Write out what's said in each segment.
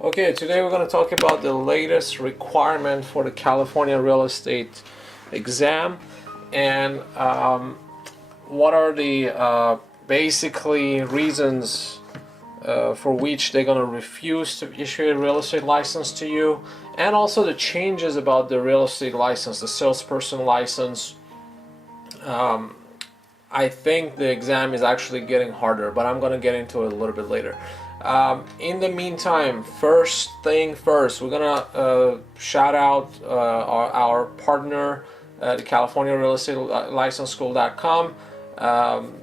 Okay, today we're going to talk about the latest requirement for the California real estate exam and what are the basically reasons for which they're going to refuse to issue a real estate license to you, and also the changes about the real estate license, the salesperson license. I think the exam is actually getting harder, but I'm going to get into it a little bit later. In the meantime, first thing first, we're going to shout out our partner, the California Real Estate License School.com.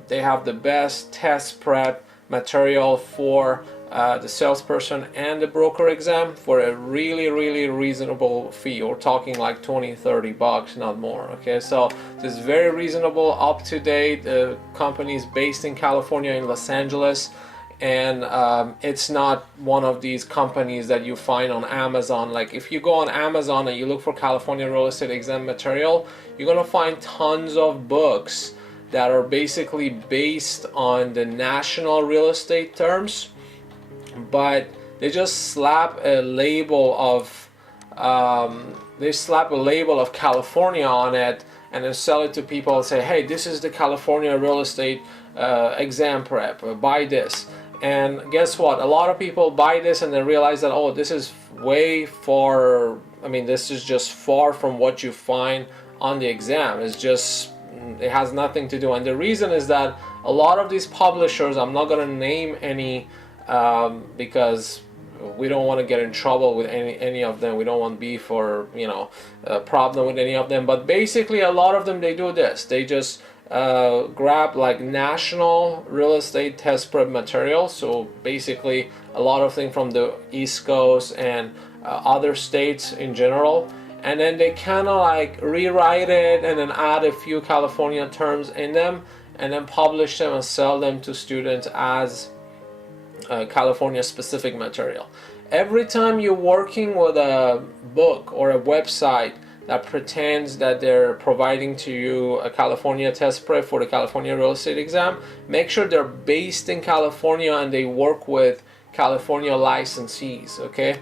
They have the best test prep material for the salesperson and the broker exam for a really reasonable fee. We're talking like 20-30 bucks, not more. Okay, so this is very reasonable, up to date. The company is based in California, in Los Angeles, and it's not one of these companies that you find on Amazon. Like if you go on Amazon and you look for California real estate exam material, you're gonna find tons of books that are basically based on the national real estate terms, but they just slap a label of California on it and then sell it to people and say, hey, this is the California real estate exam prep, buy this. And guess what, a lot of people buy this and then realize that, oh, this is way far, this is just far from what you find on the exam. It has nothing to do. And the reason is that a lot of these publishers, I'm not going to name any because we don't want to get in trouble with any of them. We don't want beef or a problem with any of them. But basically, a lot of them, they do this. They just grab like national real estate test prep material. So basically, a lot of things from the East Coast and other states in general. And then they kind of like rewrite it and then add a few California terms in them and then publish them and sell them to students as California specific material. Every time you're working with a book or a website that pretends that they're providing to you a California test prep for the California real estate exam, make sure they're based in California and they work with California licensees, okay?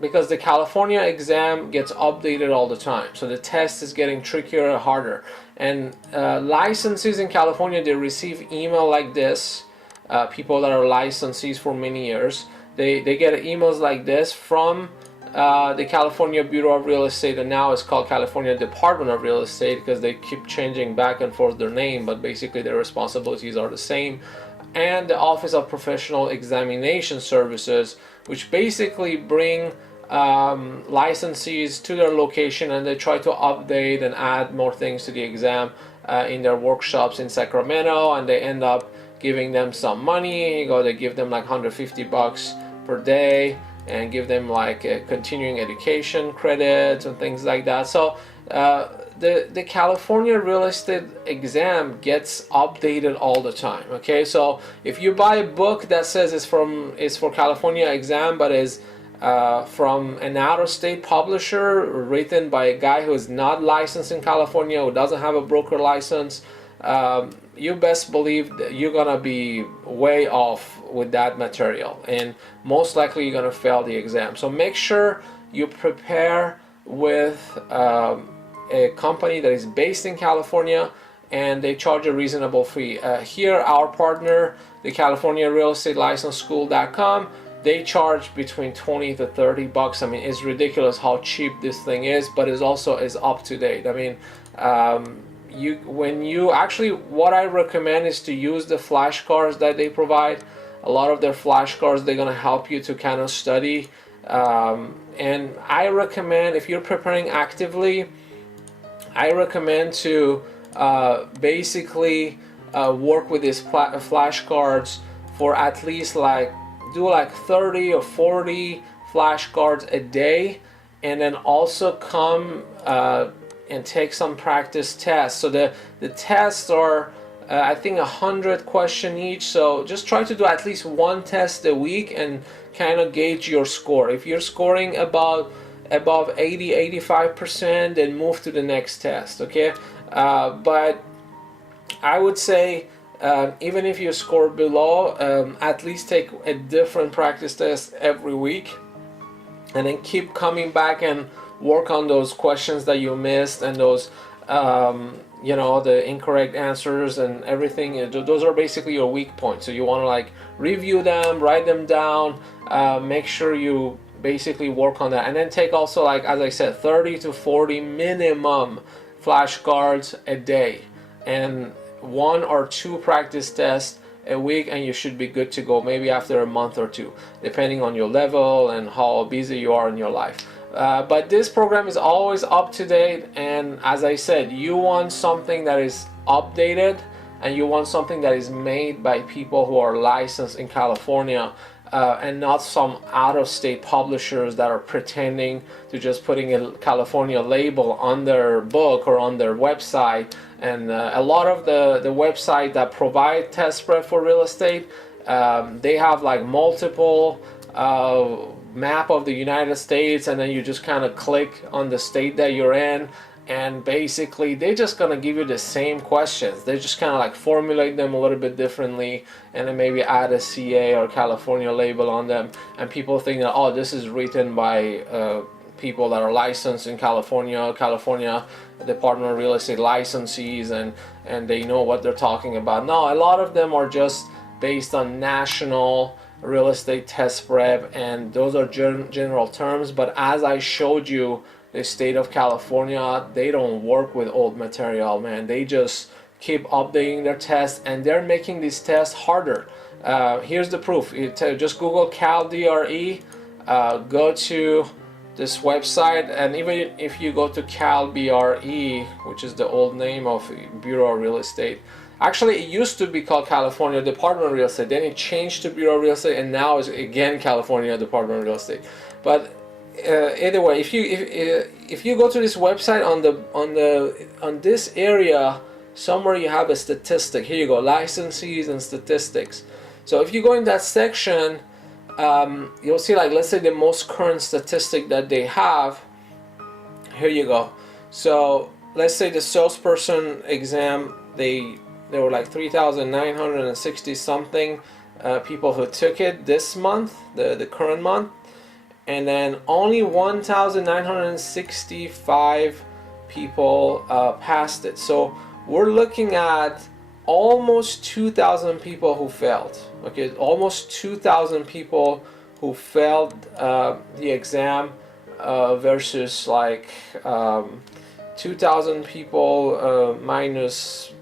Because the California exam gets updated all the time, so the test is getting trickier and harder. And licensees in California, they receive email like this. People that are licensees for many years, they get emails like this from the California Bureau of Real Estate, and now it's called California Department of Real Estate because they keep changing back and forth their name, but basically their responsibilities are the same. And the Office of Professional Examination Services, which basically bring licensees to their location and they try to update and add more things to the exam in their workshops in Sacramento, and they end up giving them some money. They give them like 150 bucks per day and give them like a continuing education credits and things like that. So the California real estate exam gets updated all the time. Okay, so if you buy a book that says it's for California exam but is from an out-of-state publisher written by a guy who is not licensed in California, who doesn't have a broker license, you best believe that you're gonna be way off with that material, and most likely you're gonna fail the exam. So make sure you prepare with a company that is based in California and they charge a reasonable fee. Here, our partner, the California Real Estate License School.com, they charge between 20 to 30 bucks. It's ridiculous how cheap this thing is, but it also is up to date. What I recommend is to use the flashcards that they provide. A lot of their flashcards, they're gonna help you to kind of study. And I recommend, if you're preparing actively, I recommend to basically work with these flashcards for at least do 30 or 40 flashcards a day, and then also come and take some practice tests. So the tests are I think 100 questions each, so just try to do at least one test a week and kind of gauge your score. If you're scoring above 80-85%, then move to the next test, okay? But I would say even if you score below, at least take a different practice test every week, and then keep coming back and work on those questions that you missed, and those the incorrect answers and everything. Those are basically your weak points, so you want to like review them, write them down, make sure you basically work on that, and then take also, like as I said, 30 to 40 minimum flashcards a day, and 1 or 2 practice tests a week, and you should be good to go, maybe after a month or 2, depending on your level and how busy you are in your life. But this program is always up to date, and as I said, you want something that is updated, and you want something that is made by people who are licensed in California, and not some out-of-state publishers that are pretending to just putting a California label on their book or on their website. And a lot of the website that provide test prep for real estate, they have like multiple map of the United States, and then you just kind of click on the state that you're in, and basically they're just gonna give you the same questions. They just kind of like formulate them a little bit differently, and then maybe add a CA or California label on them, and people think that, oh, this is written by people that are licensed in California Department of Real Estate licensees, and they know what they're talking about. No, a lot of them are just based on national real estate test prep, and those are general terms. But as I showed you, the state of California, they don't work with old material, man. They just keep updating their tests, and they're making these tests harder. Here's the proof. Just Google CalDRE, go to this website, and even if you go to CalBRE, which is the old name of Bureau of Real Estate, actually it used to be called California Department of Real Estate, then it changed to Bureau of Real Estate, and now it's again California Department of Real Estate. But either way, if you go to this website, on this area somewhere you have a statistic. Here you go, licensees and statistics. So if you go in that section, you'll see, like, let's say the most current statistic that they have. Here you go. So let's say the salesperson exam, there were like 3,960 something people who took it this month, the current month, and then only 1,965 people passed it. So we're looking at almost 2,000 people who failed. Okay, almost 2,000 people who failed the exam versus like 2,000 people minus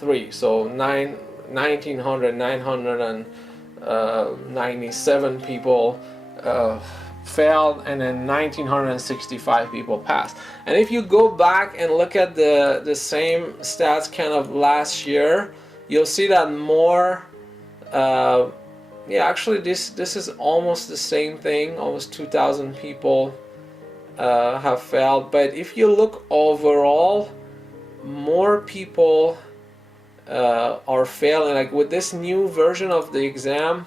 3, so 997 people failed, and then 1,965 people passed. And if you go back and look at the same stats kind of last year, you'll see that more, actually this is almost the same thing. Almost 2,000 people have failed. But if you look overall, more people are failing. Like with this new version of the exam,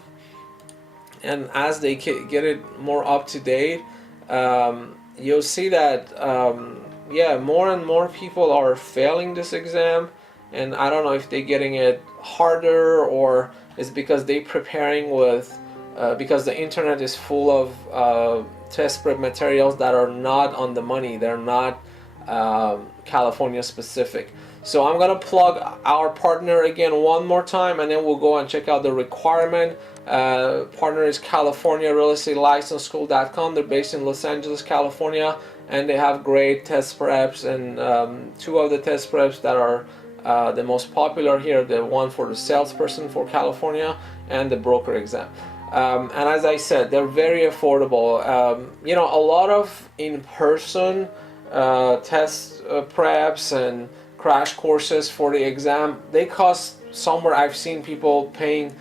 and as they get it more up to date, you'll see that more and more people are failing this exam. And I don't know if they're getting it harder, or it's because they're preparing with because the internet is full of test prep materials that are not on the money. They're not California specific. So I'm gonna plug our partner again one more time, and then we'll go and check out the requirement. Partner is California Real Estate License School.com. They're based in Los Angeles, California, and they have great test preps, and 2 of the test preps that are the most popular here, the one for the salesperson for California and the broker exam. And as I said, they're very affordable. A lot of in-person test preps and crash courses for the exam, they cost somewhere, I've seen people paying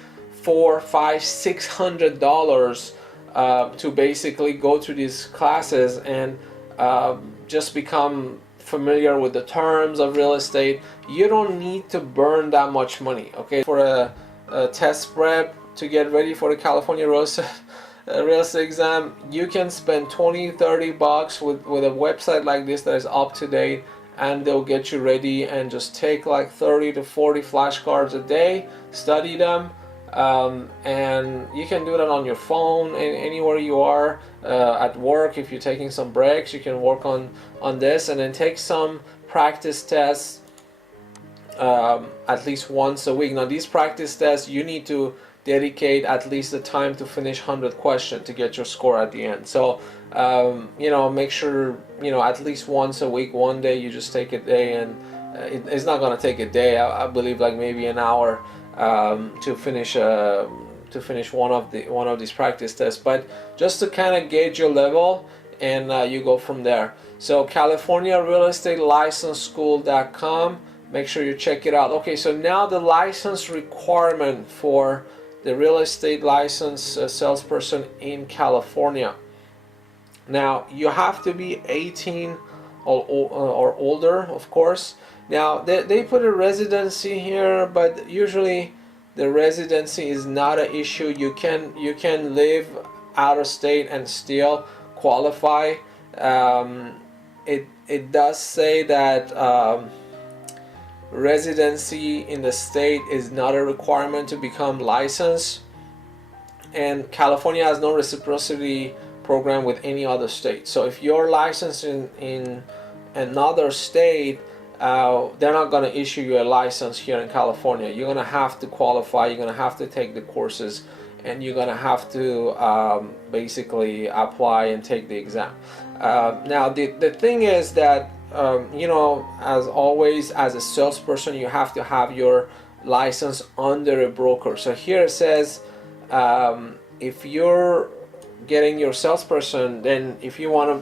$400, $500, $600 to basically go to these classes and just become familiar with the terms of real estate. You don't need to burn that much money, okay? For a test prep to get ready for the California real estate exam, you can spend $20, $30 with a website like this that is up to date, and they'll get you ready, and just take like 30 to 40 flashcards a day, study them, and you can do that on your phone and anywhere you are, at work. If you're taking some breaks, you can work on this, and then take some practice tests at least once a week. Now these practice tests, you need to dedicate at least the time to finish 100 questions to get your score at the end. So make sure at least once a week, one day, you just take a day, and it's not going to take a day. I believe like maybe an hour to finish one of these practice tests, but just to kind of gauge your level, and you go from there. So CaliforniaRealEstateLicenseSchool.com, make sure you check it out. Okay, so now the license requirement for the real estate license salesperson in California. Now you have to be 18 or older, of course. Now they put a residency here, but usually the residency is not an issue. You can live out of state and still qualify. It does say that residency in the state is not a requirement to become licensed, and California has no reciprocity program with any other state. So if you're licensed in another state, they're not going to issue you a license here in California. You're going to have to qualify, you're going to have to take the courses, and you're going to have to basically apply and take the exam. Now the thing is that as always, as a salesperson, you have to have your license under a broker. So here it says, if you're getting your salesperson, then if you want to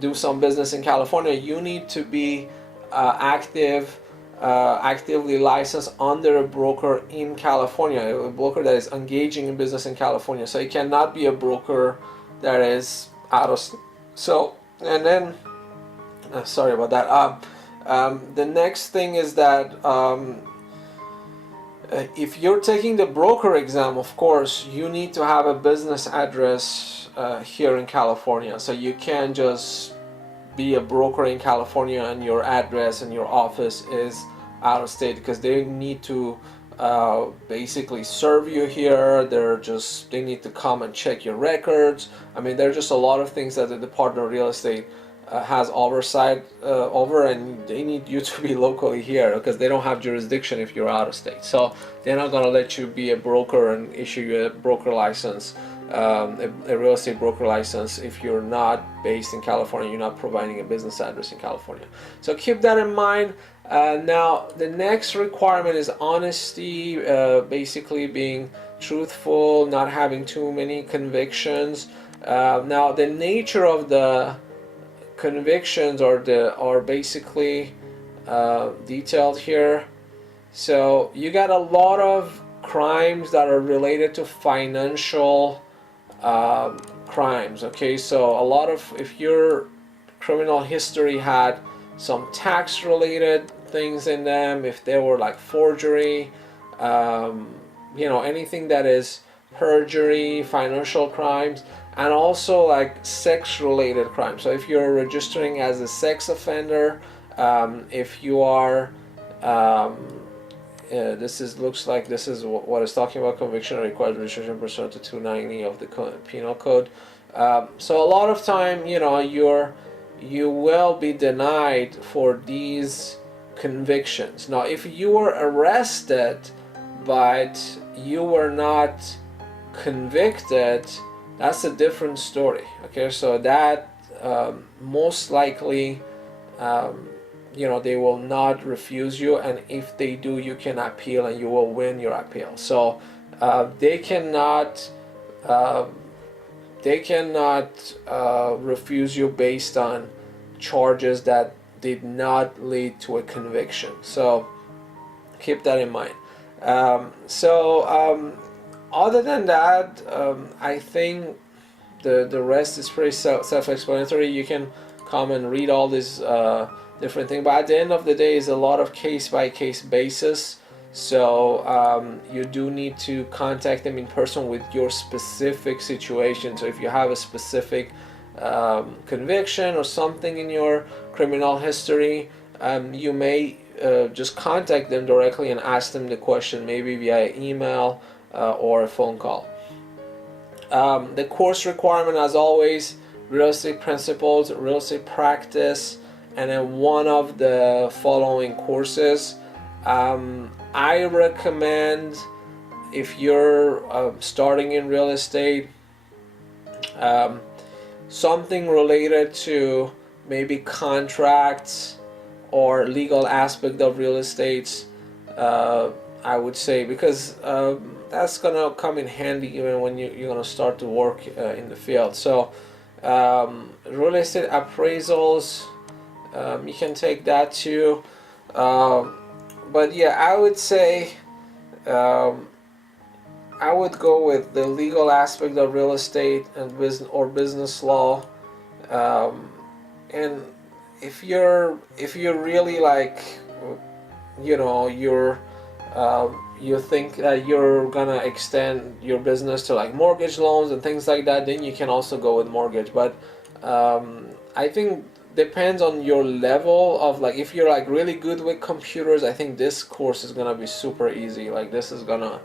do some business in California, you need to be actively licensed under a broker in California, a broker that is engaging in business in California. So it cannot be a broker that is out of. So, and then sorry about that. The next thing is that if you're taking the broker exam, of course, you need to have a business address here in California. So you can't just be a broker in California and your address and your office is out of state, because they need to basically serve you here. They need to come and check your records. I mean, there are just a lot of things that the Department of Real Estate has oversight over, and they need you to be locally here because they don't have jurisdiction if you're out of state. So they're not going to let you be a broker and issue you a broker license, a real estate broker license, if you're not based in California, you're not providing a business address in California. So keep that in mind. Now the next requirement is honesty, basically being truthful, not having too many convictions. Now the nature of the convictions are basically detailed here. So you got a lot of crimes that are related to financial crimes. Okay, so a lot of, if your criminal history had some tax related things in them, if they were like forgery, anything that is perjury, financial crimes, and also like sex related crimes. So if you're registering as a sex offender, if you are looks like this is what it's talking about. Conviction required registration pursuant to 290 of the penal code. So a lot of time, you will be denied for these convictions. Now, if you were arrested but you were not convicted, that's a different story. Okay, so that most likely they will not refuse you, and if they do, you can appeal and you will win your appeal. So they cannot refuse you based on charges that did not lead to a conviction. So keep that in mind. Other than that, I think the rest is pretty self-explanatory. You can come and read all these different things, but at the end of the day, it's a lot of case-by-case basis. So you do need to contact them in person with your specific situation. So if you have a specific conviction or something in your criminal history, you may just contact them directly and ask them the question, maybe via email or a phone call. The course requirement, as always, real estate principles, real estate practice, and then one of the following courses. I recommend, if you're starting in real estate, something related to maybe contracts or legal aspect of real estate, I would say, because that's gonna come in handy even when you're gonna start to work in the field. So real estate appraisals, you can take that too, but yeah, I would say I would go with the legal aspect of real estate and business law. And if you're really like, you think that you're gonna extend your business to like mortgage loans and things like that, then you can also go with mortgage. But I think depends on your level of, like, if you're like really good with computers, I think this course is gonna be super easy. Like, this is gonna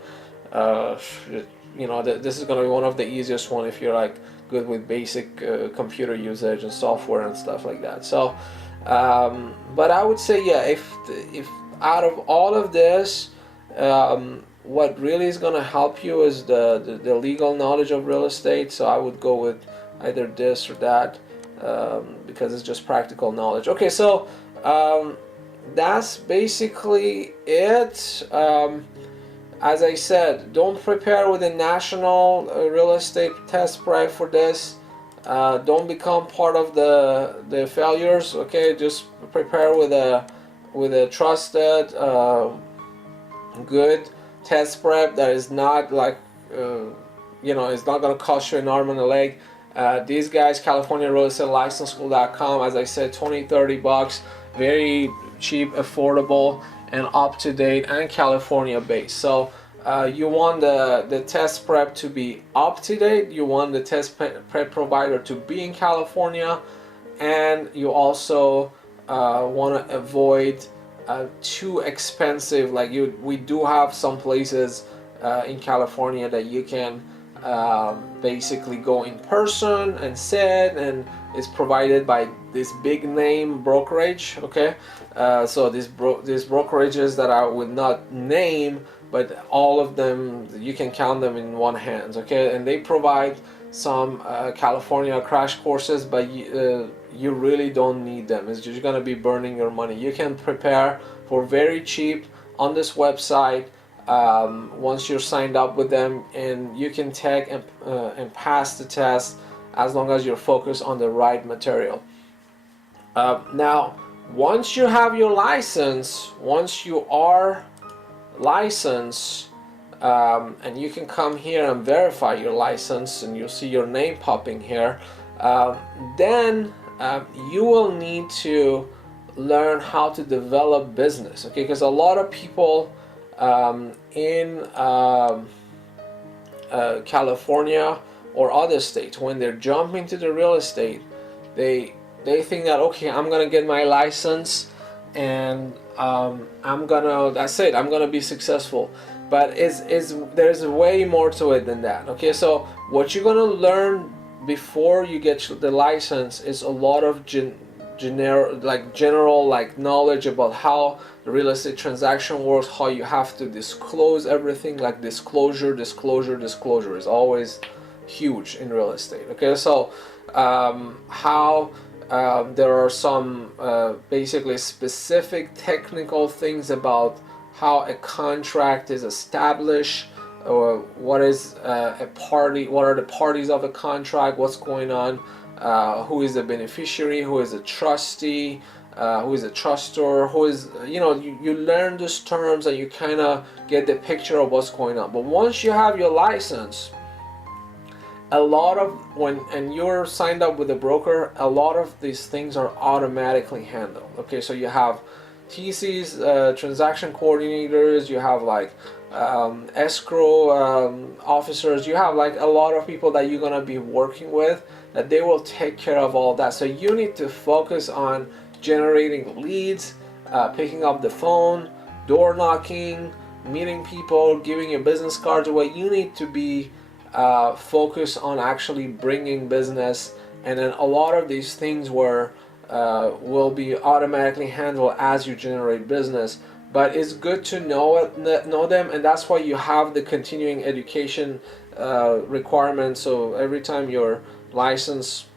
this is gonna be one of the easiest one if you're like good with basic computer usage and software and stuff like that. So but I would say, yeah, if out of all of this, what really is going to help you is the legal knowledge of real estate. So I would go with either this or that, because it's just practical knowledge. Okay, so that's basically it. As I said, don't prepare with a national real estate test prep for this. Don't become part of the failures. Okay, just prepare with a trusted, good test prep that is not like it's not going to cost you an arm and a leg. These guys, California Real Estate License School.com, as I said, $20-$30, very cheap, affordable, and up to date, and California based. So you want the test prep to be up to date, you want the test prep provider to be in California, and you also want to avoid too expensive. Like, we do have some places in California that you can basically go in person and sit, and it's provided by this big name brokerage. Okay, so these brokerages that I would not name, but all of them, you can count them in one hand. Okay, and they provide some California crash courses, but you really don't need them. It's just going to be burning your money. You can prepare for very cheap on this website once you're signed up with them, and you can take and pass the test as long as you're focused on the right material. Now, once you have your license, once you are licensed, and you can come here and verify your license, and you'll see your name popping here, then you will need to learn how to develop business. Okay, because a lot of people in California or other states, when they're jumping to the real estate, they think that, okay, I'm gonna get my license and that's it, I'm gonna be successful. But there's way more to it than that. Okay, so what you're gonna learn before you get the license is a lot of general knowledge about how the real estate transaction works, how you have to disclose everything. Like disclosure is always huge in real estate. Okay, so how there are some basically specific technical things about how a contract is established, or what is a party, what are the parties of a contract, what's going on, who is the beneficiary, who is a trustee, who is a trustor, who is, you learn those terms and you kind of get the picture of what's going on. But once you have your license, a lot of and you're signed up with a broker, a lot of these things are automatically handled. Okay, so you have TCs, transaction coordinators, you have escrow officers, you have a lot of people that you're gonna be working with, that they will take care of all that. So you need to focus on generating leads, picking up the phone, door knocking, meeting people, giving your business cards away. You need to be focused on actually bringing business, and then a lot of these things will be automatically handled as you generate business. But it's good to know them, and that's why you have the continuing education requirement. So every time your license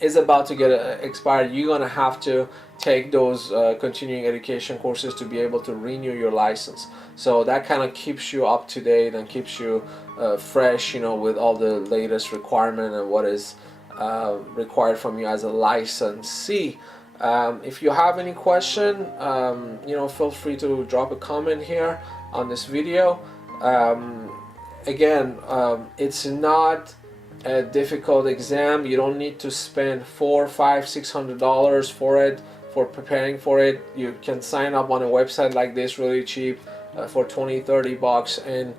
is about to get expired, you're gonna have to take those continuing education courses to be able to renew your license. So that kind of keeps you up to date and keeps you fresh, with all the latest requirement and what is required from you as a licensee. If you have any question, feel free to drop a comment here on this video. Again, it's not a difficult exam. You don't need to spend $400, $500, $600 for preparing for it. You can sign up on a website like this really cheap for $20, $30 and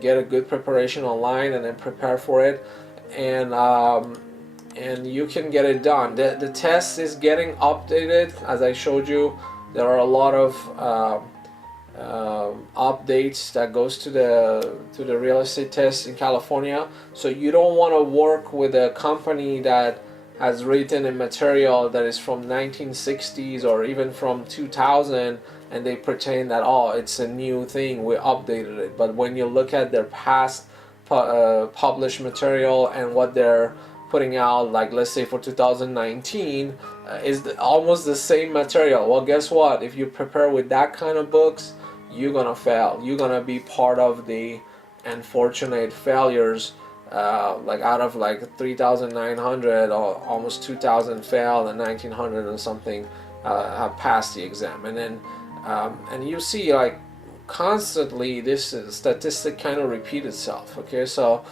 get a good preparation online and then prepare for it, and you can get it done. The test is getting updated. As I showed you, there are a lot of updates that goes to the real estate test in California. So you don't want to work with a company that has written a material that is from 1960s or even from 2000, and they pretend that, oh, it's a new thing, we updated it. But when you look at their past published material and what they're putting out, like let's say for 2019, is almost the same material. Well, guess what? If you prepare with that kind of books, you're gonna fail. You're gonna be part of the unfortunate failures. Like out of like 3,900 or almost 2,000 failed, and 1,900 and something have passed the exam. And then and you see, like, constantly this statistic kind of repeat itself. Okay, so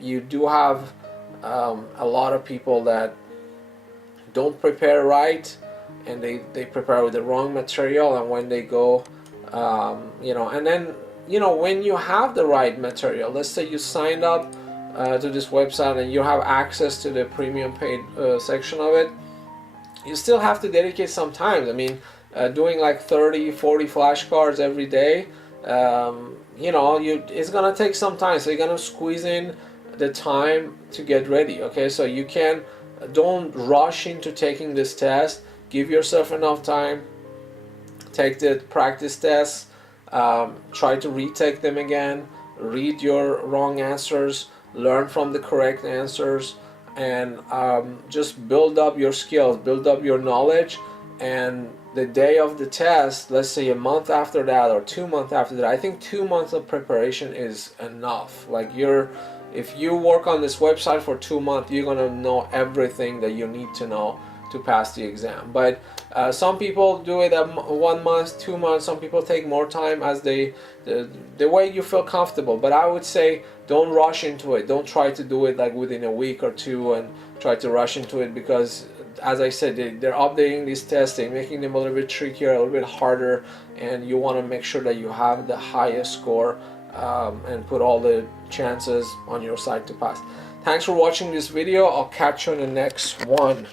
you do have a lot of people that don't prepare right, and they prepare with the wrong material, and when they go and then when you have the right material, let's say you signed up to this website and you have access to the premium paid section of it, you still have to dedicate some time. I mean, doing like 30-40 flashcards every day, it's gonna take some time, so you're gonna squeeze in the time to get ready. Okay, so don't rush into taking this test. Give yourself enough time. Take the practice tests, try to retake them again, read your wrong answers, learn from the correct answers, and just build up your skills, build up your knowledge. And the day of the test, let's say a month after that or 2 months after that, I think 2 months of preparation is enough. Like, if you work on this website for 2 months, you're gonna know everything that you need to know to pass the exam. But some people do it at 1 month, 2 months. Some people take more time as the way you feel comfortable. But I would say don't rush into it. Don't try to do it like within a week or two and try to rush into it, because as I said, they're updating these tests, they're making them a little bit trickier, a little bit harder, and you want to make sure that you have the highest score and put all the chances on your side to pass. Thanks for watching this video. I'll catch you in the next one.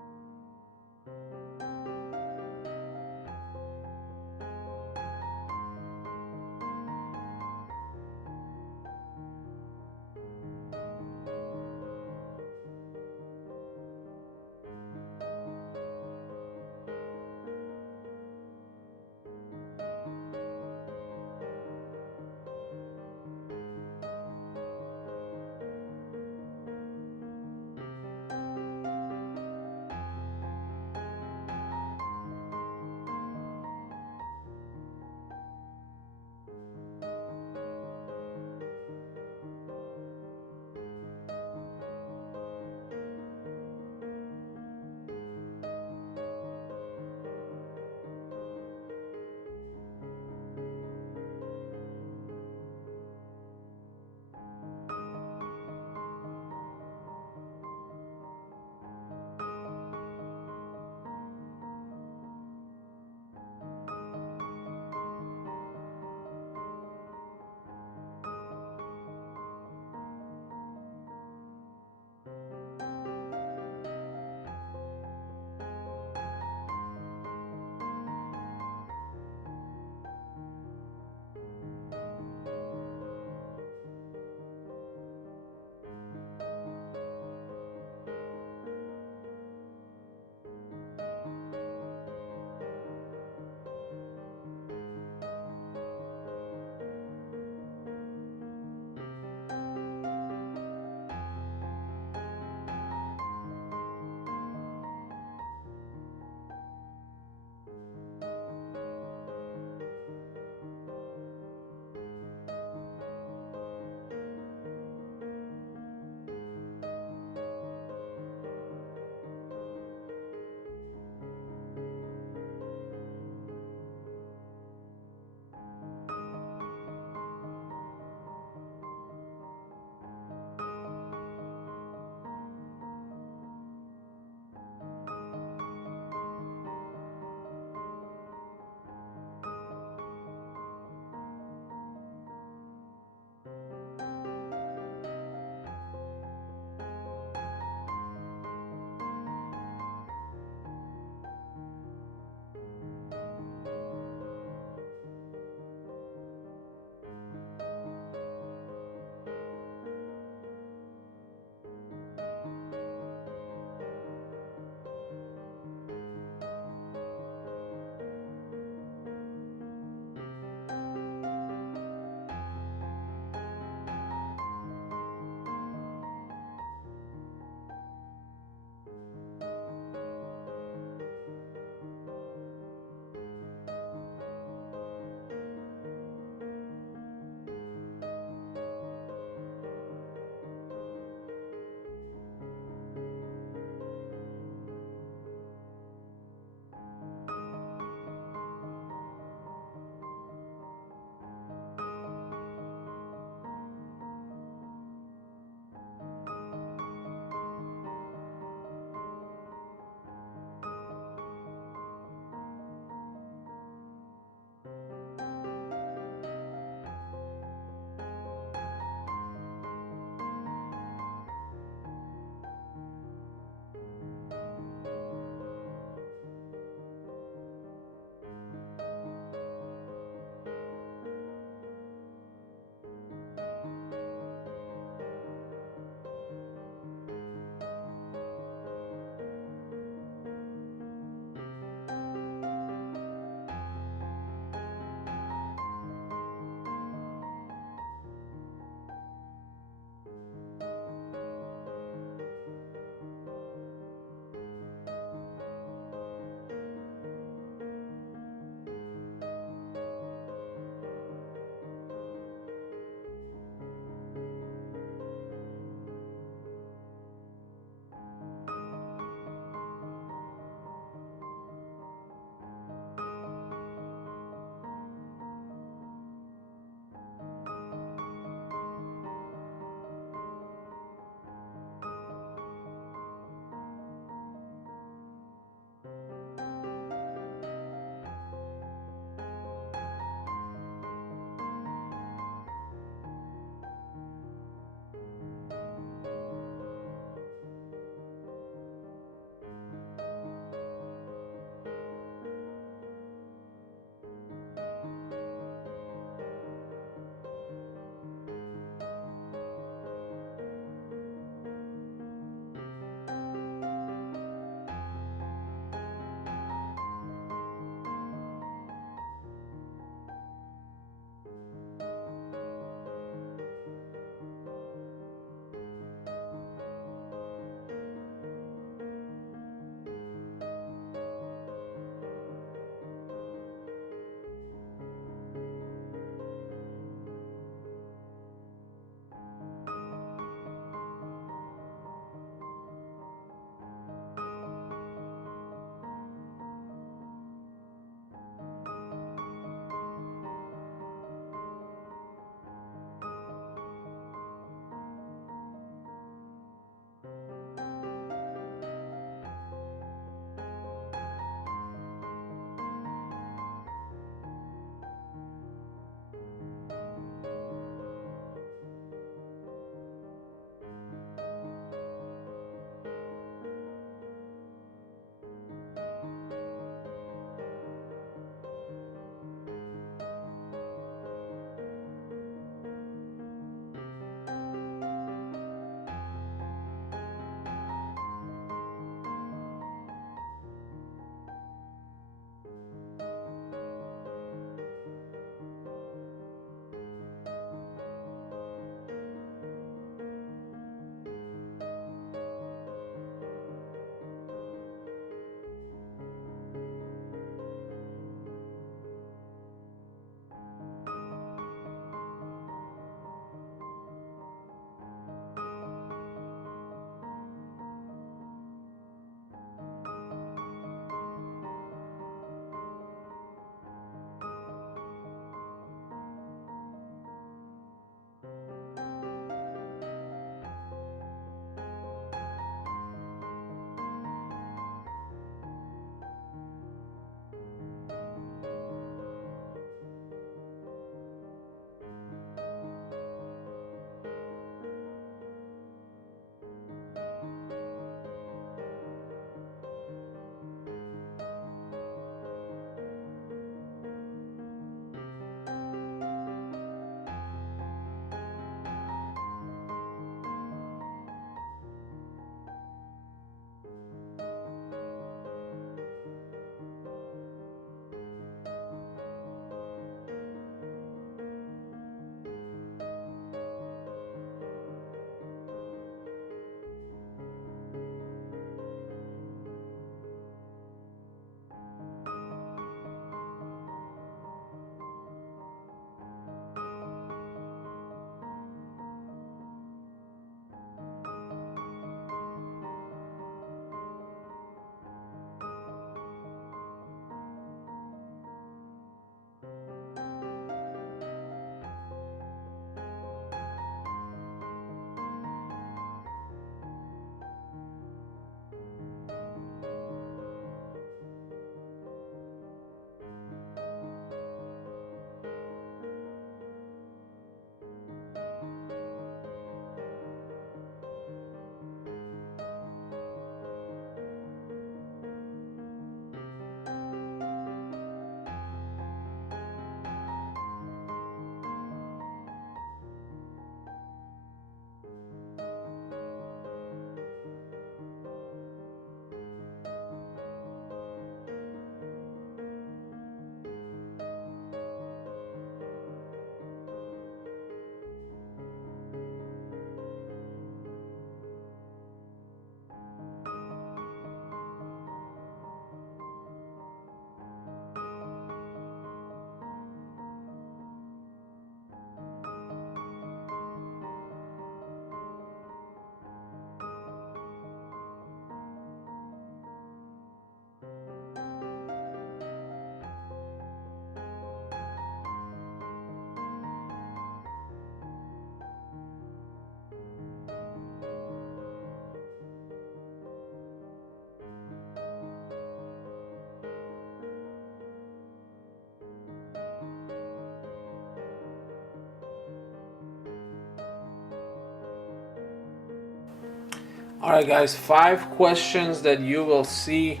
All right, guys, 5 questions that you will see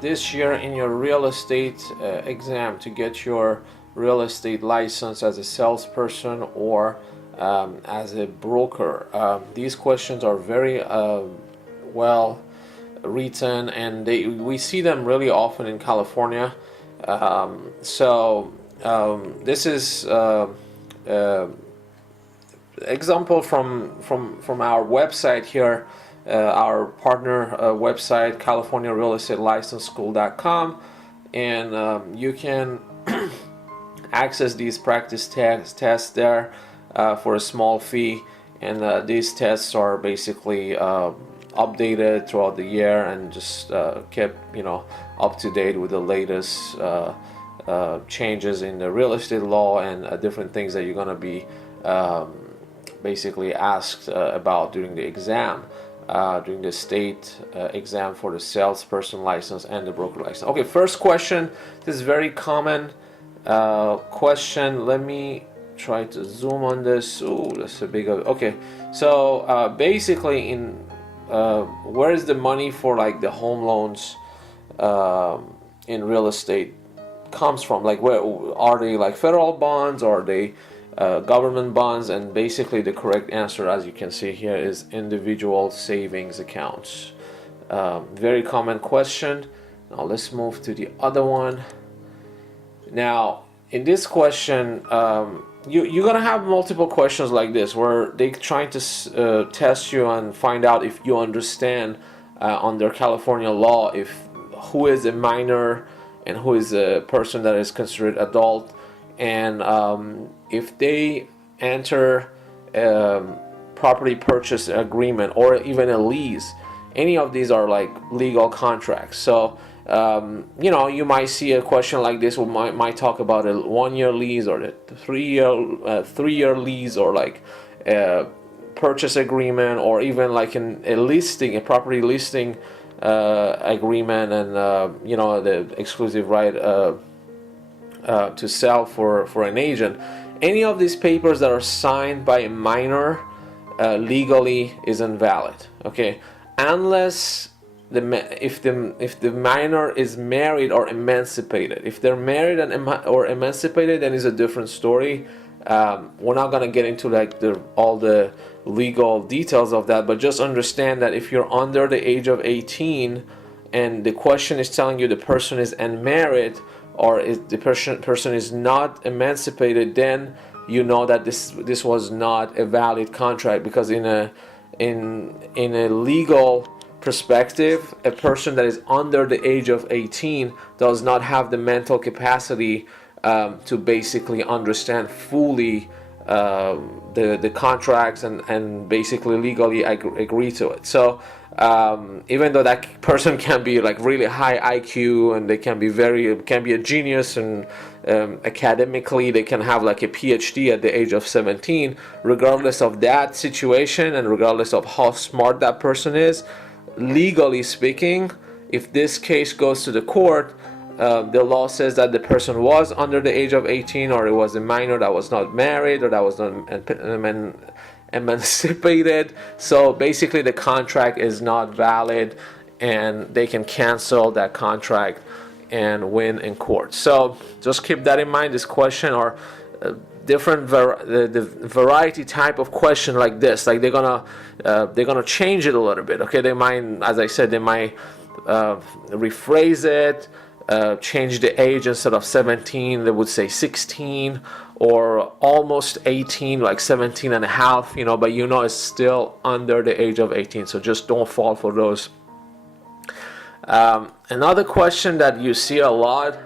this year in your real estate exam to get your real estate license as a salesperson or as a broker. These questions are very well written, and we see them really often in California. This is example from our website here, our partner website, CaliforniaRealEstateLicenseSchool.com, and you can access these practice tests there for a small fee, and these tests are basically updated throughout the year and just kept up to date with the latest changes in the real estate law and different things that you're going to be basically asked about during the exam, during the state exam for the salesperson license and the broker license. Okay, first question. This is very common question. Let me try to zoom on this. Oh, that's a big. Okay, so basically, where is the money for like the home loans in real estate comes from? Like, where are they? Like federal bonds, or are they government bonds? And basically the correct answer, as you can see here, is individual savings accounts. Very common question. Now let's move to the other one. Now in this question, you're gonna have multiple questions like this where they're trying to test you and find out if you understand under California law if who is a minor and who is a person that is considered adult, and if they enter property purchase agreement or even a lease. Any of these are like legal contracts. So you might see a question like this. We might talk about a 1-year lease or a 3-year lease, or like a purchase agreement, or even like a listing, a property listing agreement, and the exclusive right to sell for an agent. Any of these papers that are signed by a minor legally is invalid. Okay, unless if the minor is married or emancipated. If they're married or emancipated, then it's a different story. We're not gonna get into like all the legal details of that, but just understand that if you're under the age of 18 and the question is telling you the person is unmarried, or if the person is not emancipated, then you know that this was not a valid contract, because in a legal perspective, a person that is under the age of 18 does not have the mental capacity to basically understand fully the contracts and basically legally agree to it. So even though that person can be like really high IQ and they can be a genius, and academically they can have like a PhD at the age of 17, regardless of that situation and regardless of how smart that person is, legally speaking, if this case goes to the court, the law says that the person was under the age of 18, or it was a minor that was not married, or that was not emancipated. So basically the contract is not valid, and they can cancel that contract and win in court. So just keep that in mind. This question, or different the variety type of question like this, like they're gonna change it a little bit. Okay, they might, as I said, they might rephrase it, change the age. Instead of 17, they would say 16, or almost 18, like 17 and a half, but it's still under the age of 18. So just don't fall for those. Another question that you see a lot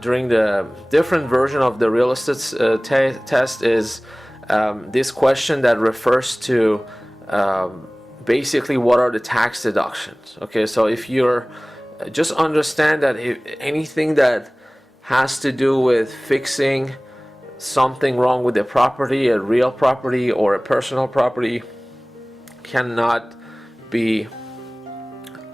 during the different version of the real estate test is this question that refers to basically what are the tax deductions. Okay, so if you're just understand that if anything that has to do with fixing something wrong with the property, a real property or a personal property, cannot be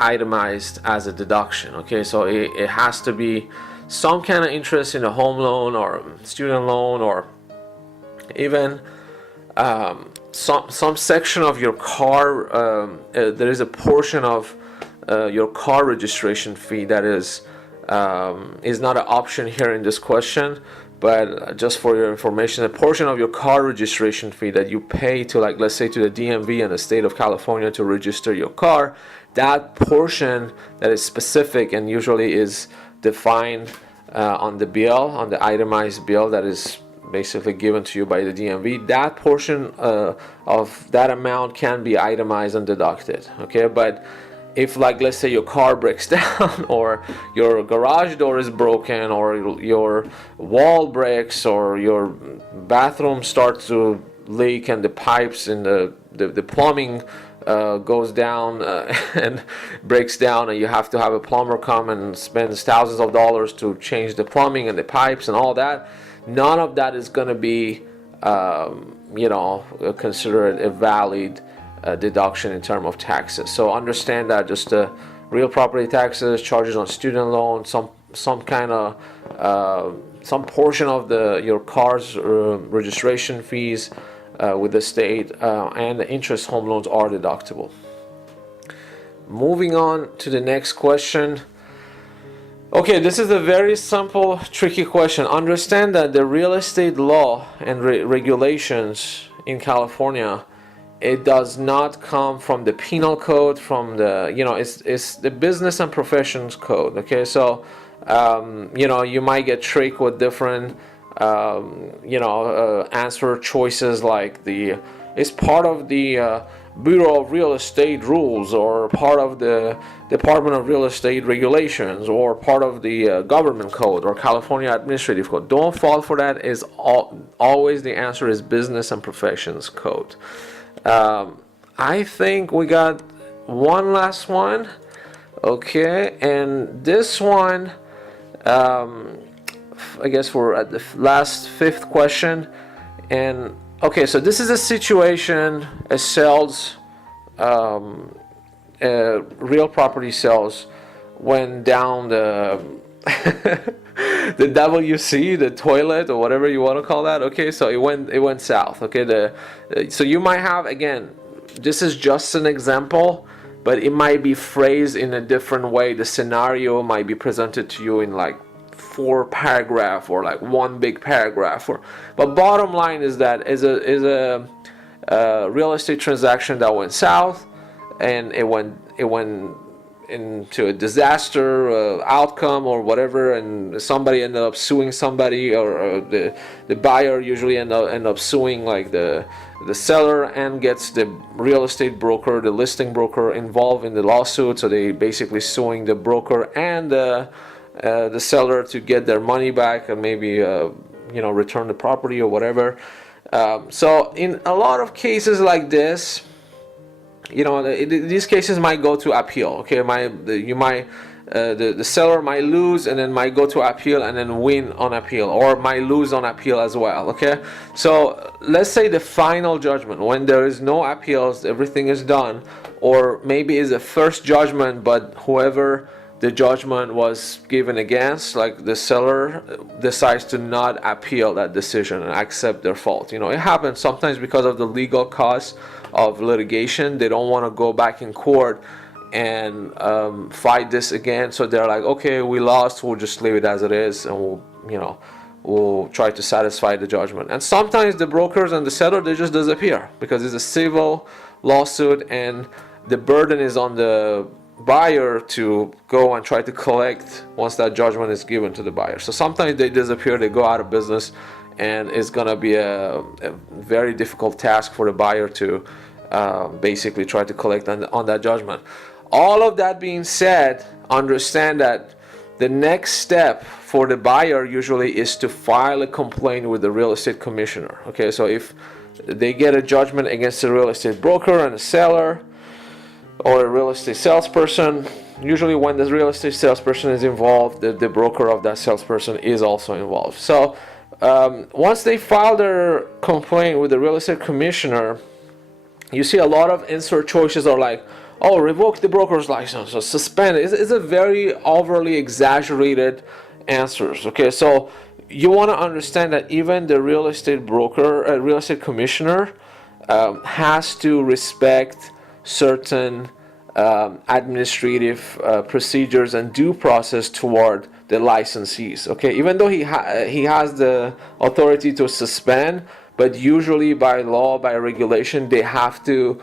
itemized as a deduction. Okay, so it has to be some kind of interest in a home loan or student loan, or even some section of your car, there is a portion of your car registration fee that is not an option here in this question, but just for your information, a portion of your car registration fee that you pay to, like, let's say to the DMV in the state of California to register your car, that portion that is specific and usually is defined on the bill, on the itemized bill that is basically given to you by the DMV, that portion of that amount can be itemized and deducted. Okay, but if, like, let's say your car breaks down, or your garage door is broken, or your wall breaks, or your bathroom starts to leak and the pipes in the plumbing goes down and breaks down, and you have to have a plumber come and spends thousands of dollars to change the plumbing and the pipes and all that, none of that is going to be considered a valid deduction in terms of taxes. So understand that just the real property taxes, charges on student loans, some kind of some portion of your car's registration fees with the state and the interest home loans are deductible. Moving on to the next question. Okay, this is a very simple, tricky question. Understand that the real estate law and regulations in California, it does not come from the penal code, from the, it's the business and professions code. Okay, so you might get tricked with different answer choices, like it's part of the Bureau of Real Estate rules, or part of the Department of Real Estate regulations, or part of the government code or California administrative code. Don't fall for that. Is always the answer is business and professions code. I think we got one last one. Okay, and this one, I guess we're at the last fifth question. And okay, so this is a situation, a sales, real property sales went down the the WC, the toilet, or whatever you want to call that. Okay, so it went south. Okay, so you might have, again, this is just an example, but it might be phrased in a different way. The scenario might be presented to you in like 4 paragraphs or like one big paragraph. But bottom line is that is a real estate transaction that went south, and it went into a disaster outcome or whatever, and somebody ended up suing somebody, or the buyer usually end up suing like the seller, and gets the real estate broker, the listing broker, involved in the lawsuit. So they basically suing the broker and the seller to get their money back, and maybe return the property or whatever. So in a lot of cases like this, these cases might go to appeal. Okay, the seller might lose and then might go to appeal and then win on appeal, or might lose on appeal as well. Okay, so let's say the final judgment, when there is no appeals, everything is done, or maybe is a first judgment, but whoever the judgment was given against, like the seller, decides to not appeal that decision and accept their fault. It happens sometimes because of the legal costs of litigation. They don't want to go back in court and fight this again, so they're like, okay, we lost, we'll just leave it as it is, and we'll try to satisfy the judgment. And sometimes the brokers and the seller, they just disappear because it's a civil lawsuit, and the burden is on the buyer to go and try to collect once that judgment is given to the buyer. So sometimes they disappear, they go out of business, and it's gonna be a very difficult task for the buyer to basically try to collect on that judgment. All of that being said, understand that the next step for the buyer usually is to file a complaint with the real estate commissioner. Okay, so if they get a judgment against the real estate broker and the seller, or a real estate salesperson, usually when the real estate salesperson is involved, the broker of that salesperson is also involved. So once they file their complaint with the real estate commissioner, you see a lot of answer choices are like, oh, revoke the broker's license, or suspend it. It's a very overly exaggerated answers. Okay, so you want to understand that even the real estate broker, real estate commissioner, has to respect certain administrative procedures and due process toward the licensees. Okay, even though he has the authority to suspend, but usually by law, by regulation, they have to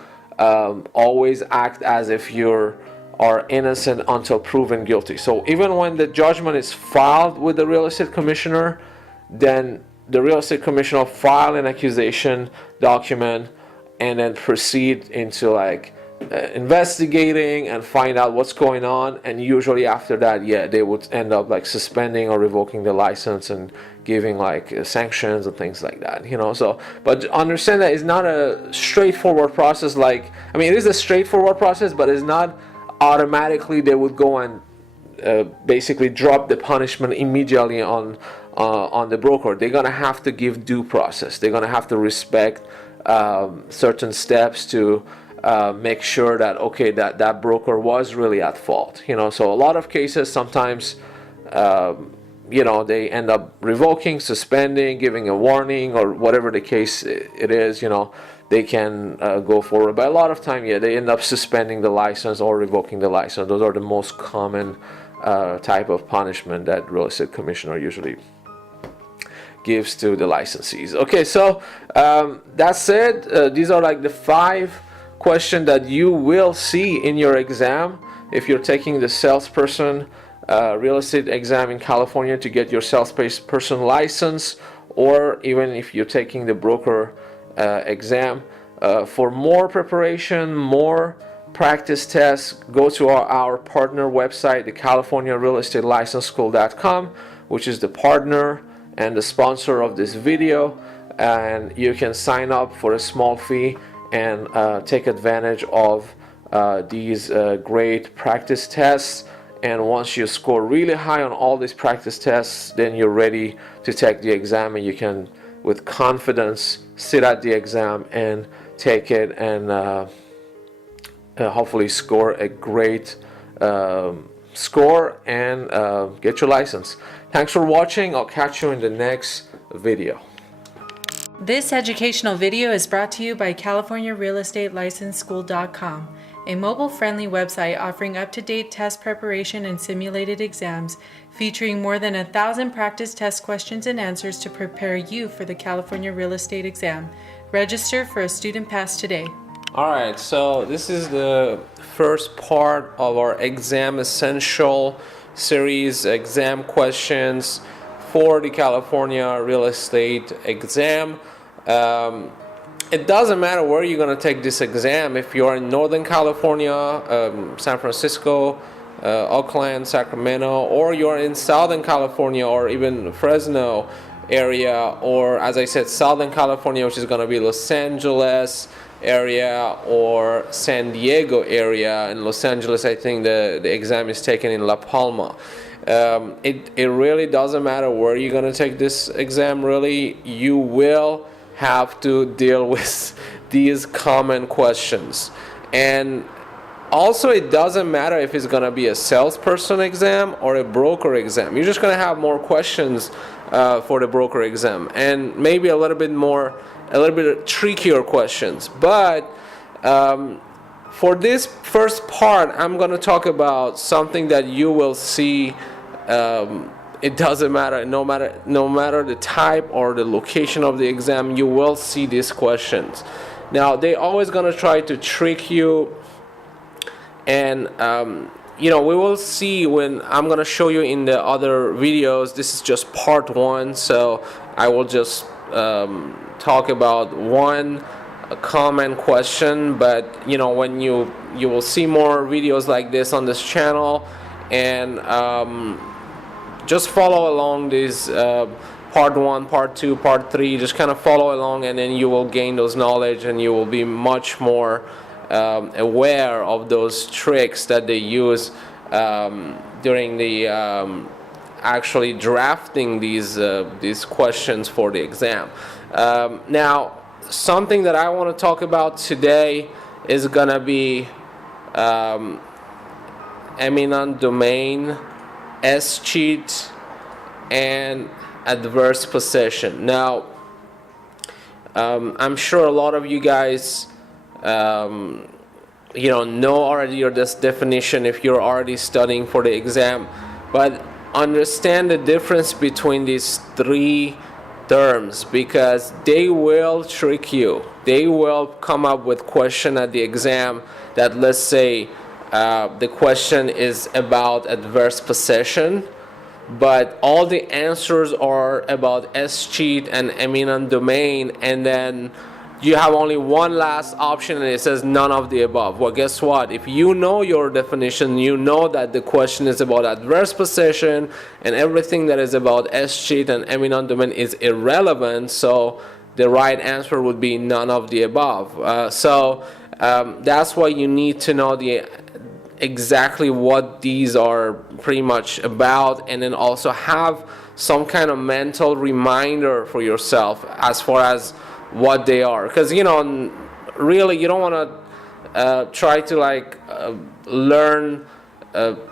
always act as if you are innocent until proven guilty. So even when the judgment is filed with the real estate commissioner, then the real estate commissioner file an accusation document and then proceed into like investigating and find out what's going on. And usually after that, yeah, they would end up like suspending or revoking the license and giving like sanctions and things like that, you know. So but understand that it's not a straightforward process. Like, I mean, it is a straightforward process, but it's not automatically they would go and basically drop the punishment immediately on the broker. They're gonna have to give due process. They're gonna have to respect certain steps to make sure that okay, that broker was really at fault, you know. So a lot of cases, sometimes you know, they end up revoking, suspending, giving a warning, or whatever the case it is, you know. They can go forward, but a lot of time, yeah, they end up suspending the license or revoking the license. Those are the most common type of punishment that real estate commissioner usually gives to the licensees. Okay, so that's it. These are like the 5 questions that you will see in your exam if you're taking the salesperson real estate exam in California to get your salesperson license, or even if you're taking the broker exam. For more preparation, more practice tests, go to our partner website, the California Real Estate License School.com, which is the partner and the sponsor of this video, and you can sign up for a small fee and take advantage of these great practice tests. And once you score really high on all these practice tests, then you're ready to take the exam, and you can with confidence sit at the exam and take it and hopefully score a great score and get your license. Thanks for watching. I'll catch you in the next video. This educational video is brought to you by CaliforniaRealEstateLicenseSchool.com, a mobile-friendly website offering up-to-date test preparation and simulated exams, featuring more than 1,000 practice test questions and answers to prepare you for the California real estate exam. Register for a student pass today. Alright, so this is the first part of our exam essential series, exam questions for the California real estate exam. It doesn't matter where you're going to take this exam. If you're in Northern California, San Francisco, Oakland, Sacramento, or you're in Southern California or even Fresno area, or as I said, Southern California, which is going to be Los Angeles area or San Diego area. In Los Angeles, I think the exam is taken in La Palma. It really doesn't matter where you're going to take this exam. Really, you will have to deal with these common questions. And also, it doesn't matter if it's going to be a salesperson exam or a broker exam. You're just going to have more questions for the broker exam, and maybe a little bit trickier questions. But for this first part, I'm going to talk about something that you will see. It doesn't matter, no matter the type or the location of the exam, you will see these questions. Now, they're always going to try to trick you, and you know, we will see when I'm going to show you in the other videos. This is just part 1, so I will just talk about one common question. But you know, when you will see more videos like this on this channel, and just follow along these part 1, part 2, part 3. Just kind of follow along, and then you will gain those knowledge, and you will be much more aware of those tricks that they use during the actually drafting these questions for the exam. Now, something that I want to talk about today is gonna be eminent domain, escheat, and adverse possession. Now, I'm sure a lot of you guys know already your this definition if you're already studying for the exam, but understand the difference between these three terms, because they will trick you. They will come up with question at the exam that, let's say, the question is about adverse possession, but all the answers are about escheat and eminent domain, and then you have only one last option and it says none of the above. Well, guess what? If you know your definition, you know that the question is about adverse possession, and everything that is about escheat and eminent domain is irrelevant, so the right answer would be none of the above. That's why you need to know exactly what these are pretty much about, and then also have some kind of mental reminder for yourself as far as what they are, because really you don't want to try to learn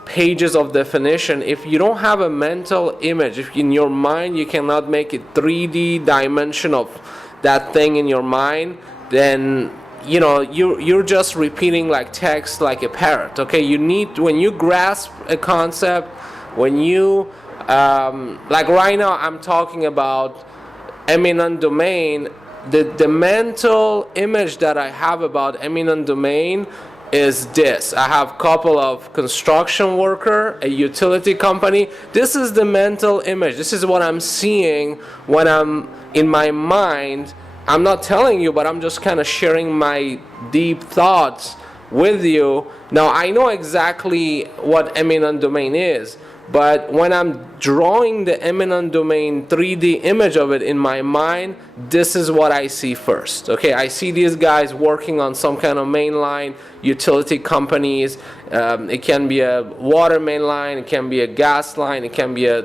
pages of definition if you don't have a mental image. If in your mind you cannot make a 3D dimension of that thing in your mind, then you're just repeating like text like a parrot. Okay, you need, when you grasp a concept, when you like right now I'm talking about eminent domain, the mental image that I have about eminent domain is this. I have a couple of construction worker, a utility company. This is the mental image. This is what I'm seeing when I'm in my mind. I'm not telling you, but I'm just kind of sharing my deep thoughts with you. Now, I know exactly what eminent domain is, but when I'm drawing the eminent domain 3D image of it in my mind, this is what I see first. Okay, I see these guys working on some kind of main line, utility companies. It can be a water main line, it can be a gas line, it can be a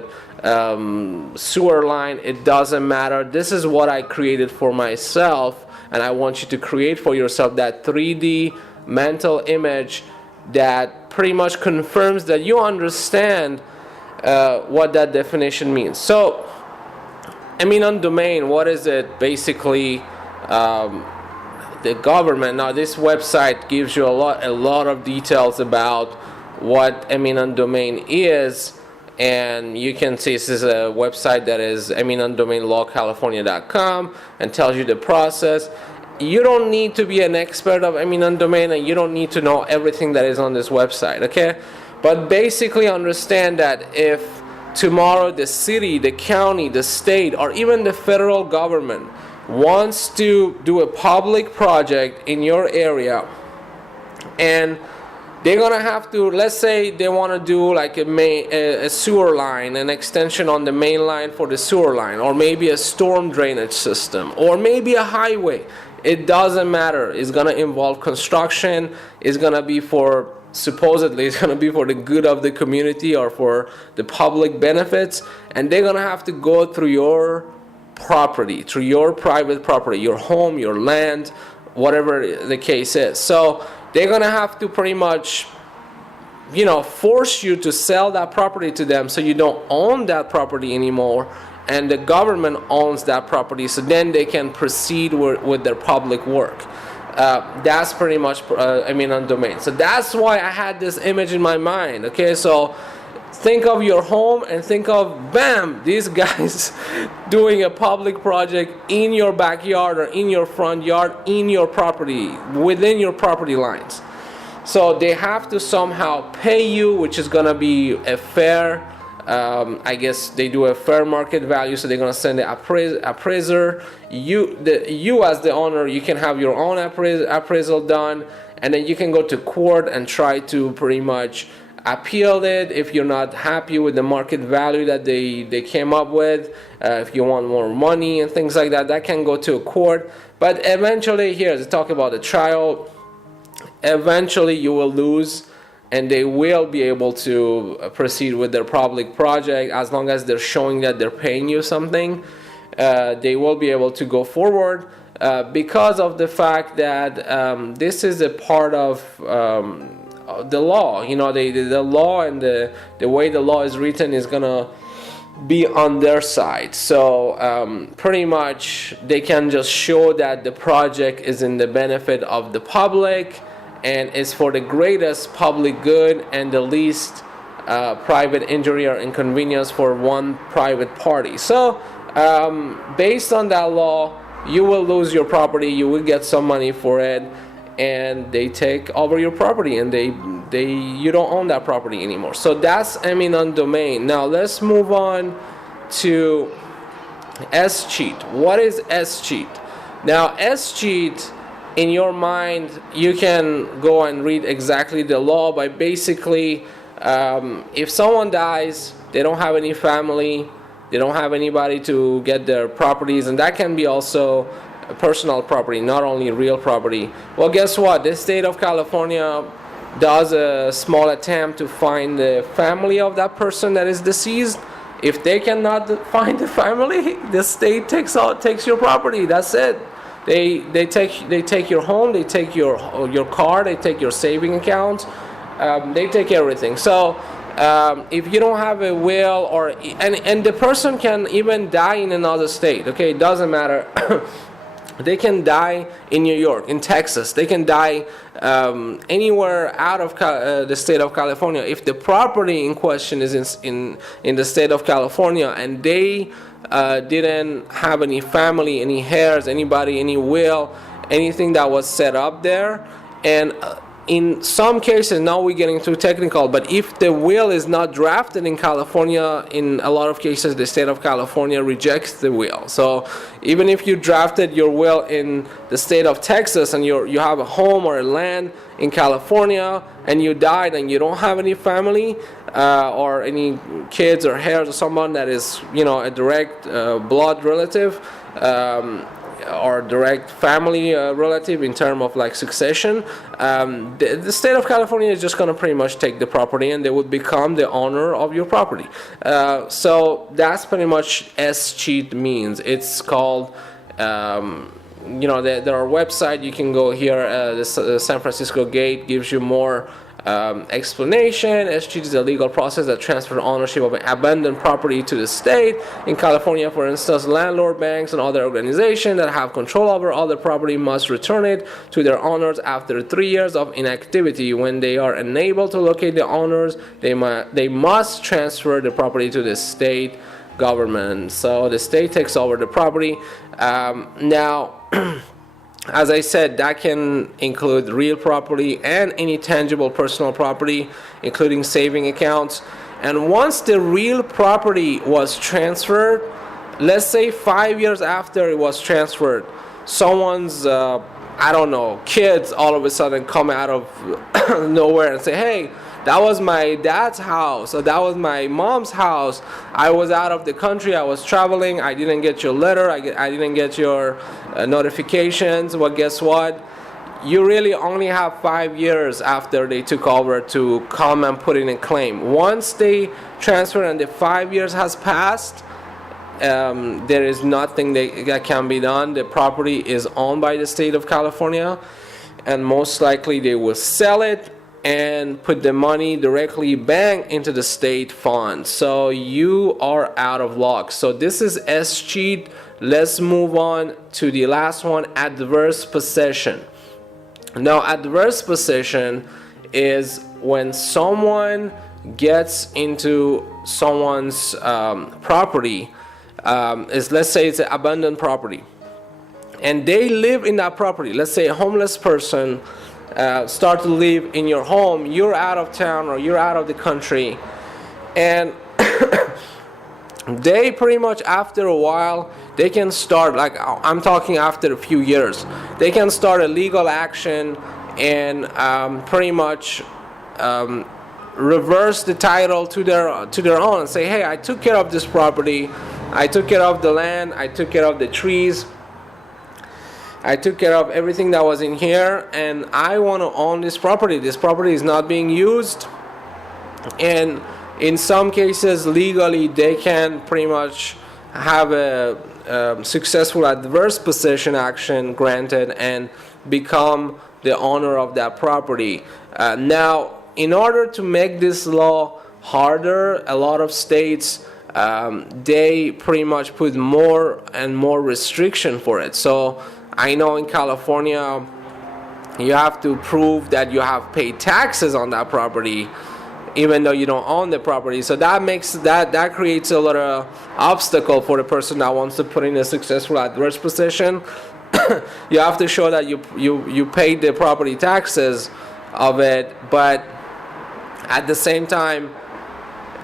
sewer line. It doesn't matter. This is what I created for myself, and I want you to create for yourself that 3D mental image that pretty much confirms that you understand what that definition means. So, eminent domain, what is it? Basically, the government. Now, this website gives you a lot of details about what eminent domain is, and you can see this is a website that is eminentdomainlawcalifornia.com and tells you the process. You don't need to be an expert of eminent domain, and you don't need to know everything that is on this website, okay? But basically understand that if tomorrow the city, the county, the state, or even the federal government wants to do a public project in your area, and they're gonna have to, let's say they want to do like a sewer line, an extension on the main line for the sewer line, or maybe a storm drainage system, or maybe a highway. It doesn't matter. It's gonna involve construction. It's gonna be supposedly it's gonna be for the good of the community or for the public benefits, and they're gonna have to go through your property, through your private property, your home, your land, whatever the case is. So they're gonna have to pretty much force you to sell that property to them, so you don't own that property anymore, and the government owns that property, so then they can proceed with their public work. That's pretty much eminent domain. So that's why I had this image in my mind. Okay, so think of your home and think of, bam, these guys doing a public project in your backyard or in your front yard, in your property, within your property lines. So they have to somehow pay you, which is gonna be a fair, I guess they do a fair market value, so they're gonna send the appraiser. You as the owner, you can have your own appraisal done, and then you can go to court and try to pretty much appeal it if you're not happy with the market value that they came up with. If you want more money and things like that, that can go to a court. But eventually, here to talk about the trial, eventually you will lose, and they will be able to proceed with their public project as long as they're showing that they're paying you something. They will be able to go forward because of the fact that this is a part of the law. The law and the way the law is written is gonna be on their side. So pretty much they can just show that the project is in the benefit of the public and is for the greatest public good and the least private injury or inconvenience for one private party. So based on that law, you will lose your property, you will get some money for it, and they take over your property, and you don't own that property anymore. So that's eminent domain. Now let's move on to escheat. What is escheat? Now escheat, in your mind, you can go and read exactly the law, but basically if someone dies, they don't have any family, they don't have anybody to get their properties, and that can be also personal property, not only real property. Well, guess what? The state of California does a small attempt to find the family of that person that is deceased. If they cannot find the family, the state takes your property. That's it. They take your home, they take your car, they take your saving account, they take everything. So if you don't have a will, and the person can even die in another state. Okay, it doesn't matter. They can die in New York, in Texas. They can die anywhere out of the state of California. If the property in question is in the state of California, and they didn't have any family, any heirs, anybody, any will, anything that was set up there, and in some cases, now we're getting too technical, but if the will is not drafted in California, in a lot of cases the state of California rejects the will. So even if you drafted your will in the state of Texas and you have a home or a land in California and you died and you don't have any family or any kids or heirs or someone that is, a direct blood relative, or direct family relative in terms of like succession, the state of California is just going to pretty much take the property and they would become the owner of your property. So that's pretty much escheat means. It's called, there are website, you can go here, the San Francisco Gate gives you more explanation. Escheat is a legal process that transfers ownership of an abandoned property to the state. In California, for instance, landlord, banks, and other organizations that have control over all the property must return it to their owners after 3 years of inactivity. When they are unable to locate the owners, they must transfer the property to the state government. So the state takes over the property. Now, as I said, that can include real property and any tangible personal property, including saving accounts. And once the real property was transferred, let's say 5 years after it was transferred, someone's, kids all of a sudden come out of nowhere and say, hey, that was my dad's house, or that was my mom's house. I was out of the country, I was traveling, I didn't get your letter, I didn't get your notifications. Well, guess what? You really only have 5 years after they took over to come and put in a claim. Once they transfer and the 5 years has passed, there is nothing that can be done. The property is owned by the state of California, and most likely they will sell it and put the money directly back into the state fund. So you are out of luck. So this is escheat. Let's move on to the last one, adverse possession. Now, adverse possession is when someone gets into someone's property. Let's say it's an abandoned property, and they live in that property. Let's say a homeless person start to live in your home. You're out of town or you're out of the country, and they pretty much after a while they can start, like I'm talking after a few years, they can start a legal action and pretty much reverse the title to their own and say, hey, I took care of this property, I took care of the land, I took care of the trees, I took care of everything that was in here, and I want to own this property. This property is not being used. And in some cases, legally, they can pretty much have a successful adverse possession action granted and become the owner of that property. Now, in order to make this law harder, a lot of states they pretty much put more and more restriction for it. So I know in California you have to prove that you have paid taxes on that property even though you don't own the property. So that creates a lot of obstacle for the person that wants to put in a successful adverse possession. You have to show that you paid the property taxes of it, but at the same time,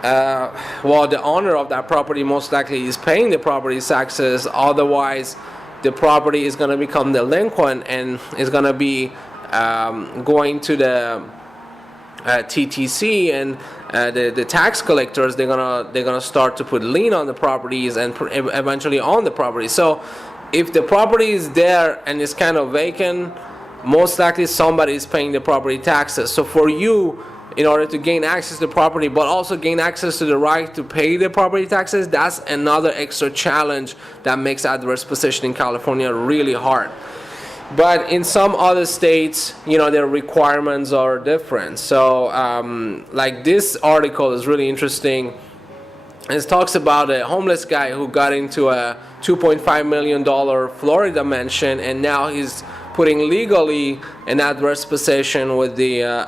the owner of that property most likely is paying the property taxes. Otherwise, the property is going to become delinquent and is going to be going to the TTC, and the tax collectors. They're gonna start to put lien on the properties and eventually own the property. So, if the property is there and it's kind of vacant, most likely somebody is paying the property taxes. So for you, in order to gain access to the property, but also gain access to the right to pay the property taxes, that's another extra challenge that makes adverse possession in California really hard. But in some other states, their requirements are different. So, like this article is really interesting. It talks about a homeless guy who got into a $2.5 million Florida mansion, and now he's putting legally an adverse possession with the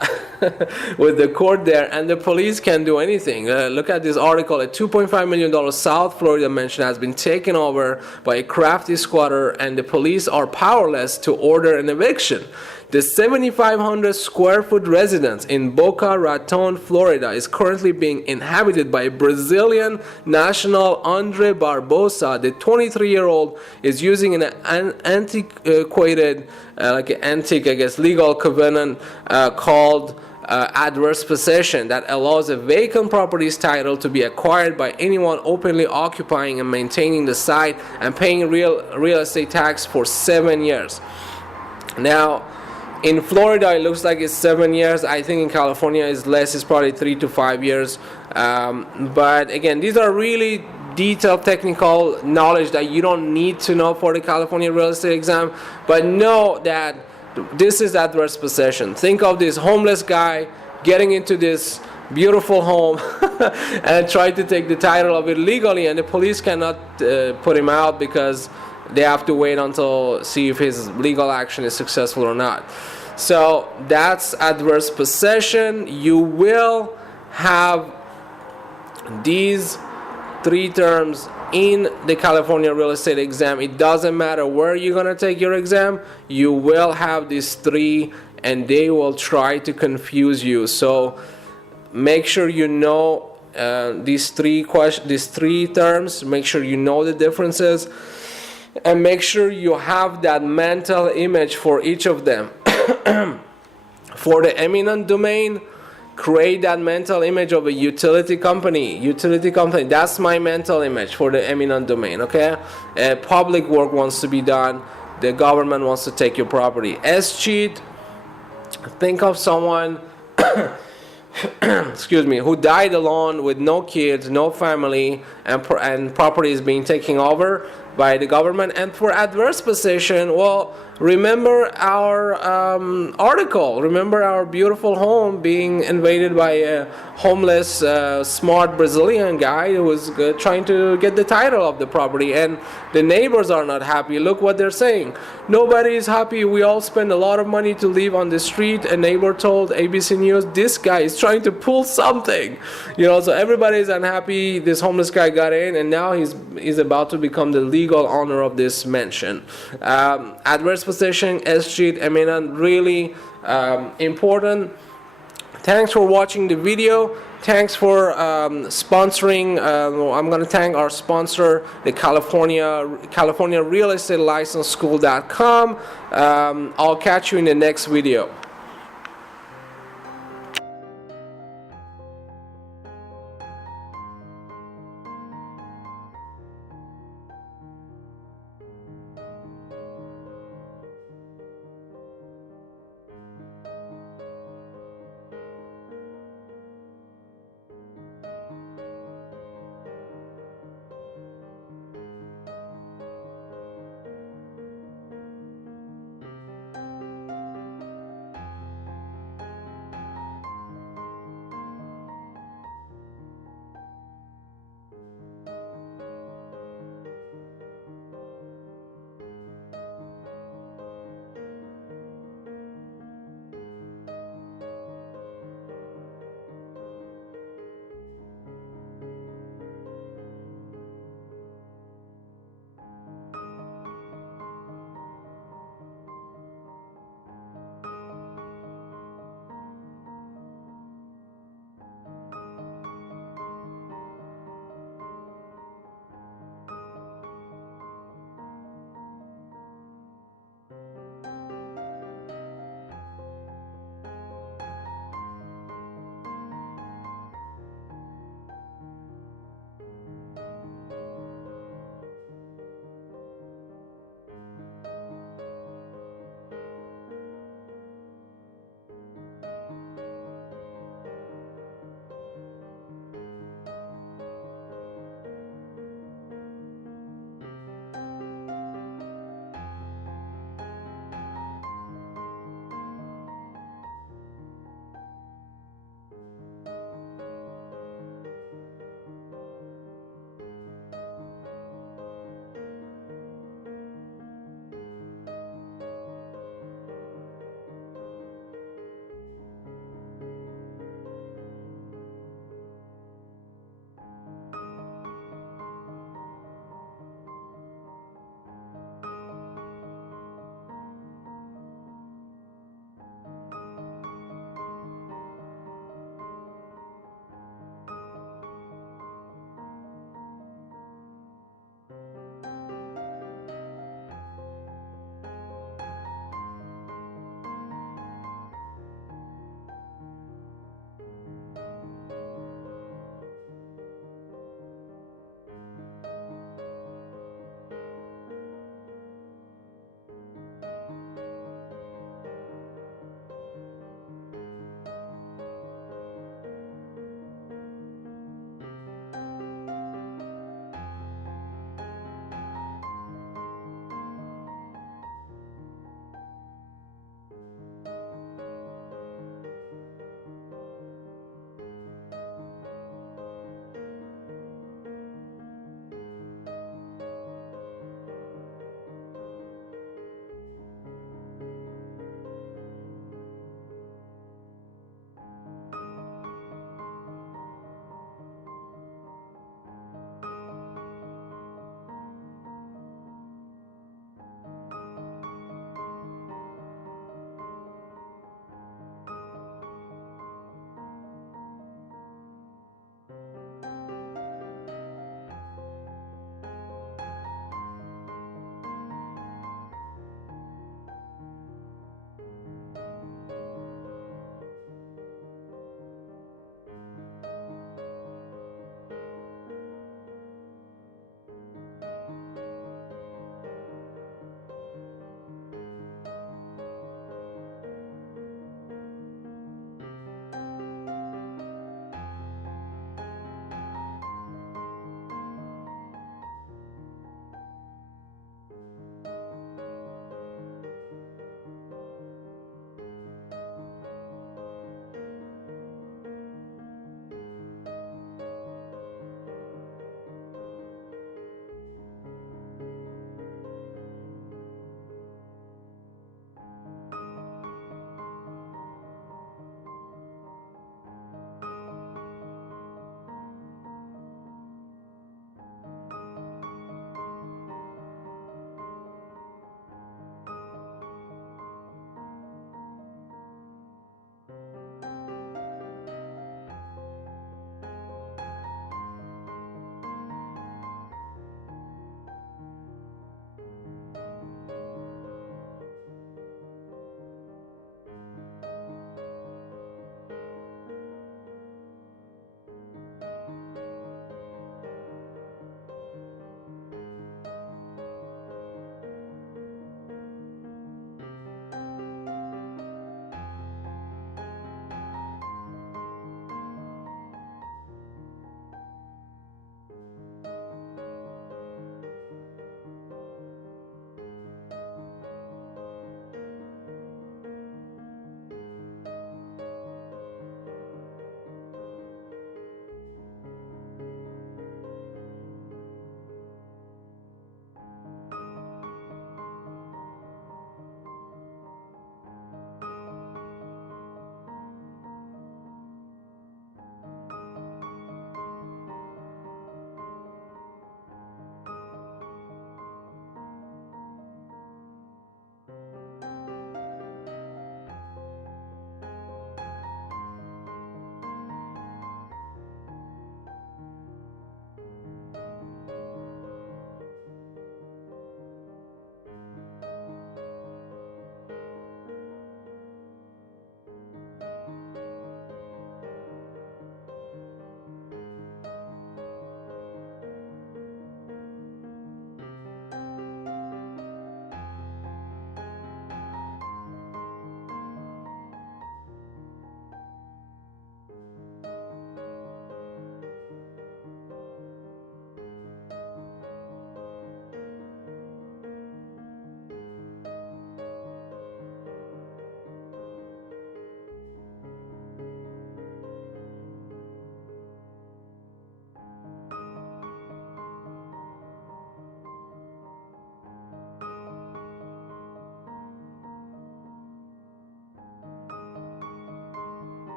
with the court there, and the police can't do anything. Look at this article. A $2.5 million South Florida mansion has been taken over by a crafty squatter, and the police are powerless to order an eviction. The 7,500 square foot residence in Boca Raton, Florida is currently being inhabited by Brazilian national Andre Barbosa. The 23-year-old is using an antiquated, legal covenant called adverse possession that allows a vacant property's title to be acquired by anyone openly occupying and maintaining the site and paying real estate tax for 7 years. Now, in Florida, it looks like it's 7 years. I think in California it's less. It's probably 3 to 5 years. But again, these are really detailed technical knowledge that you don't need to know for the California real estate exam. But know that this is adverse possession. Think of this homeless guy getting into this beautiful home and try to take the title of it legally, and the police cannot put him out because they have to wait until see if his legal action is successful or not. So that's adverse possession. You will have these 3 terms in the California real estate exam. It doesn't matter where you're going to take your exam, you will have these 3, and they will try to confuse you. So make sure you know these 3 terms. Make sure you know the differences, and make sure you have that mental image for each of them. For the eminent domain, create that mental image of a utility company. That's my mental image for the eminent domain. Okay, public work wants to be done. The government wants to take your property. Escheat, think of someone who died alone with no kids, no family, and property is being taken over by the government. And for adverse possession, well, remember our article. Remember our beautiful home being invaded by a homeless, smart Brazilian guy who was trying to get the title of the property, and the neighbors are not happy. Look what they're saying. Nobody is happy. We all spend a lot of money to live on the street. A neighbor told ABC News, this guy is trying to pull something. So everybody is unhappy. This homeless guy got in, and now he's about to become the legal owner of this mansion. Adverse possession, escheat, eminent, really important. Thanks for watching the video. Thanks for sponsoring. I'm going to thank our sponsor, the California Real Estate License School.com. I'll catch you in the next video.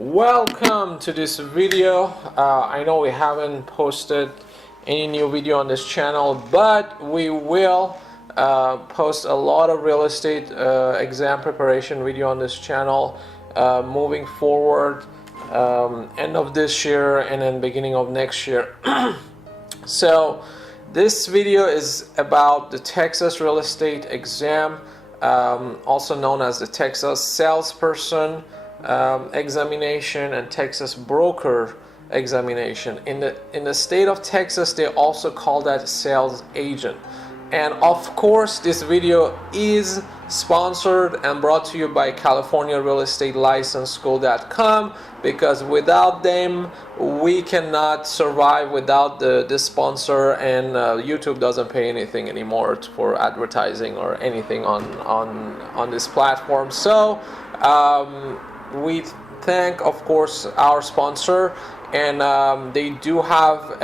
Welcome to this video. I know we haven't posted any new video on this channel, but we will post a lot of real estate exam preparation video on this channel moving forward, end of this year and then beginning of next year. So this video is about the Texas real estate exam, also known as the Texas salesperson examination and Texas broker examination. In the state of Texas, they also call that sales agent. And of course, this video is sponsored and brought to you by California Real Estate License School.com, because without them we cannot survive without the sponsor, and YouTube doesn't pay anything anymore for advertising or anything on this platform. So we thank, of course, our sponsor, and they do have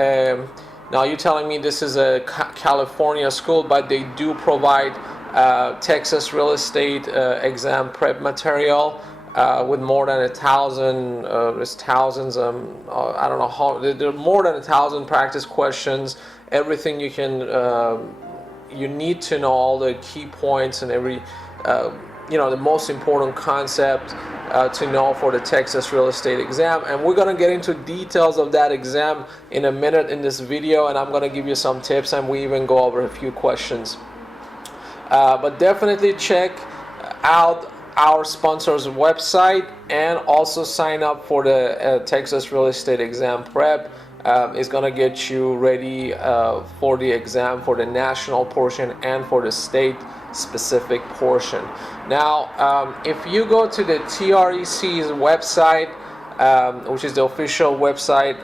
now you're telling me this is a California school, but they do provide Texas real estate exam prep material with more than 1,000, there's thousands, I don't know how, there are more than 1,000 practice questions, everything you can, you need to know, all the key points and every, the most important concept to know for the Texas real estate exam. And we're going to get into details of that exam in a minute in this video, and I'm going to give you some tips, and we even go over a few questions. But definitely check out our sponsor's website and also sign up for the Texas real estate exam prep. It's going to get you ready for the exam, for the national portion and for the state specific portion. Now, if you go to the TREC's website, which is the official website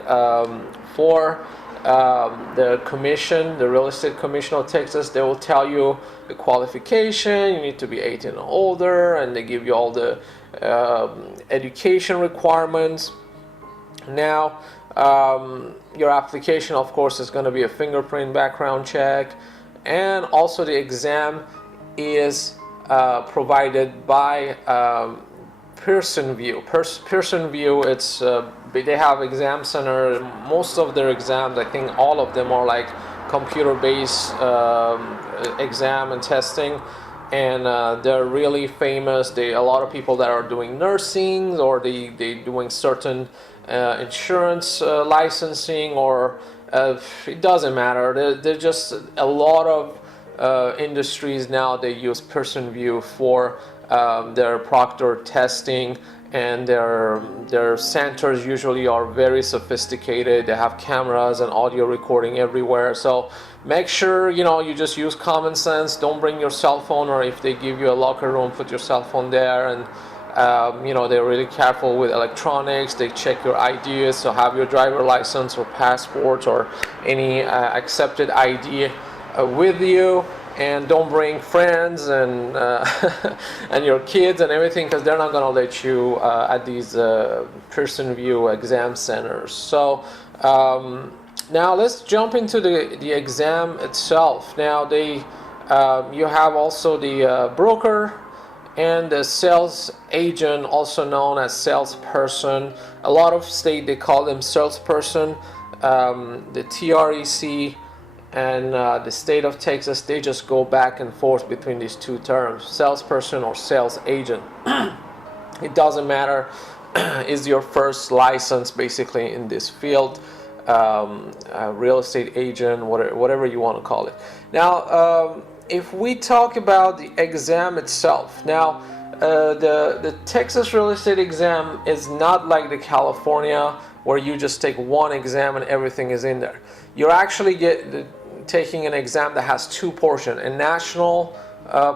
for the commission, the Real Estate Commission of Texas, they will tell you the qualification. You need to be 18 and older, and they give you all the education requirements. Now, your application, of course, is going to be a fingerprint background check, and also the exam is provided by Pearson VUE. Pearson VUE, it's they have exam center. Most of their exams, I think all of them, are like computer-based exam and testing, and they're really famous. A lot of people that are doing nursing, or they doing certain insurance licensing, or it doesn't matter. There's just a lot of industries now, they use Pearson VUE for their proctor testing, and their centers usually are very sophisticated. They have cameras and audio recording everywhere. So make sure you just use common sense. Don't bring your cell phone, or if they give you a locker room, put your cell phone there. And they're really careful with electronics. They check your IDs, so have your driver license or passport or any accepted ID with you, and don't bring friends and and your kids and everything, because they're not going to let you at these Pearson VUE exam centers. So now let's jump into the exam itself. Now you have also the broker and the sales agent, also known as salesperson. A lot of states, they call them salesperson. The TREC and the state of Texas, they just go back and forth between these two terms, salesperson or sales agent. It doesn't matter. Is your first license basically in this field, real estate agent, whatever you want to call it. Now, if we talk about the exam itself, now the Texas real estate exam is not like the California, where you just take one exam and everything is in there. You're actually taking an exam that has two portions, a national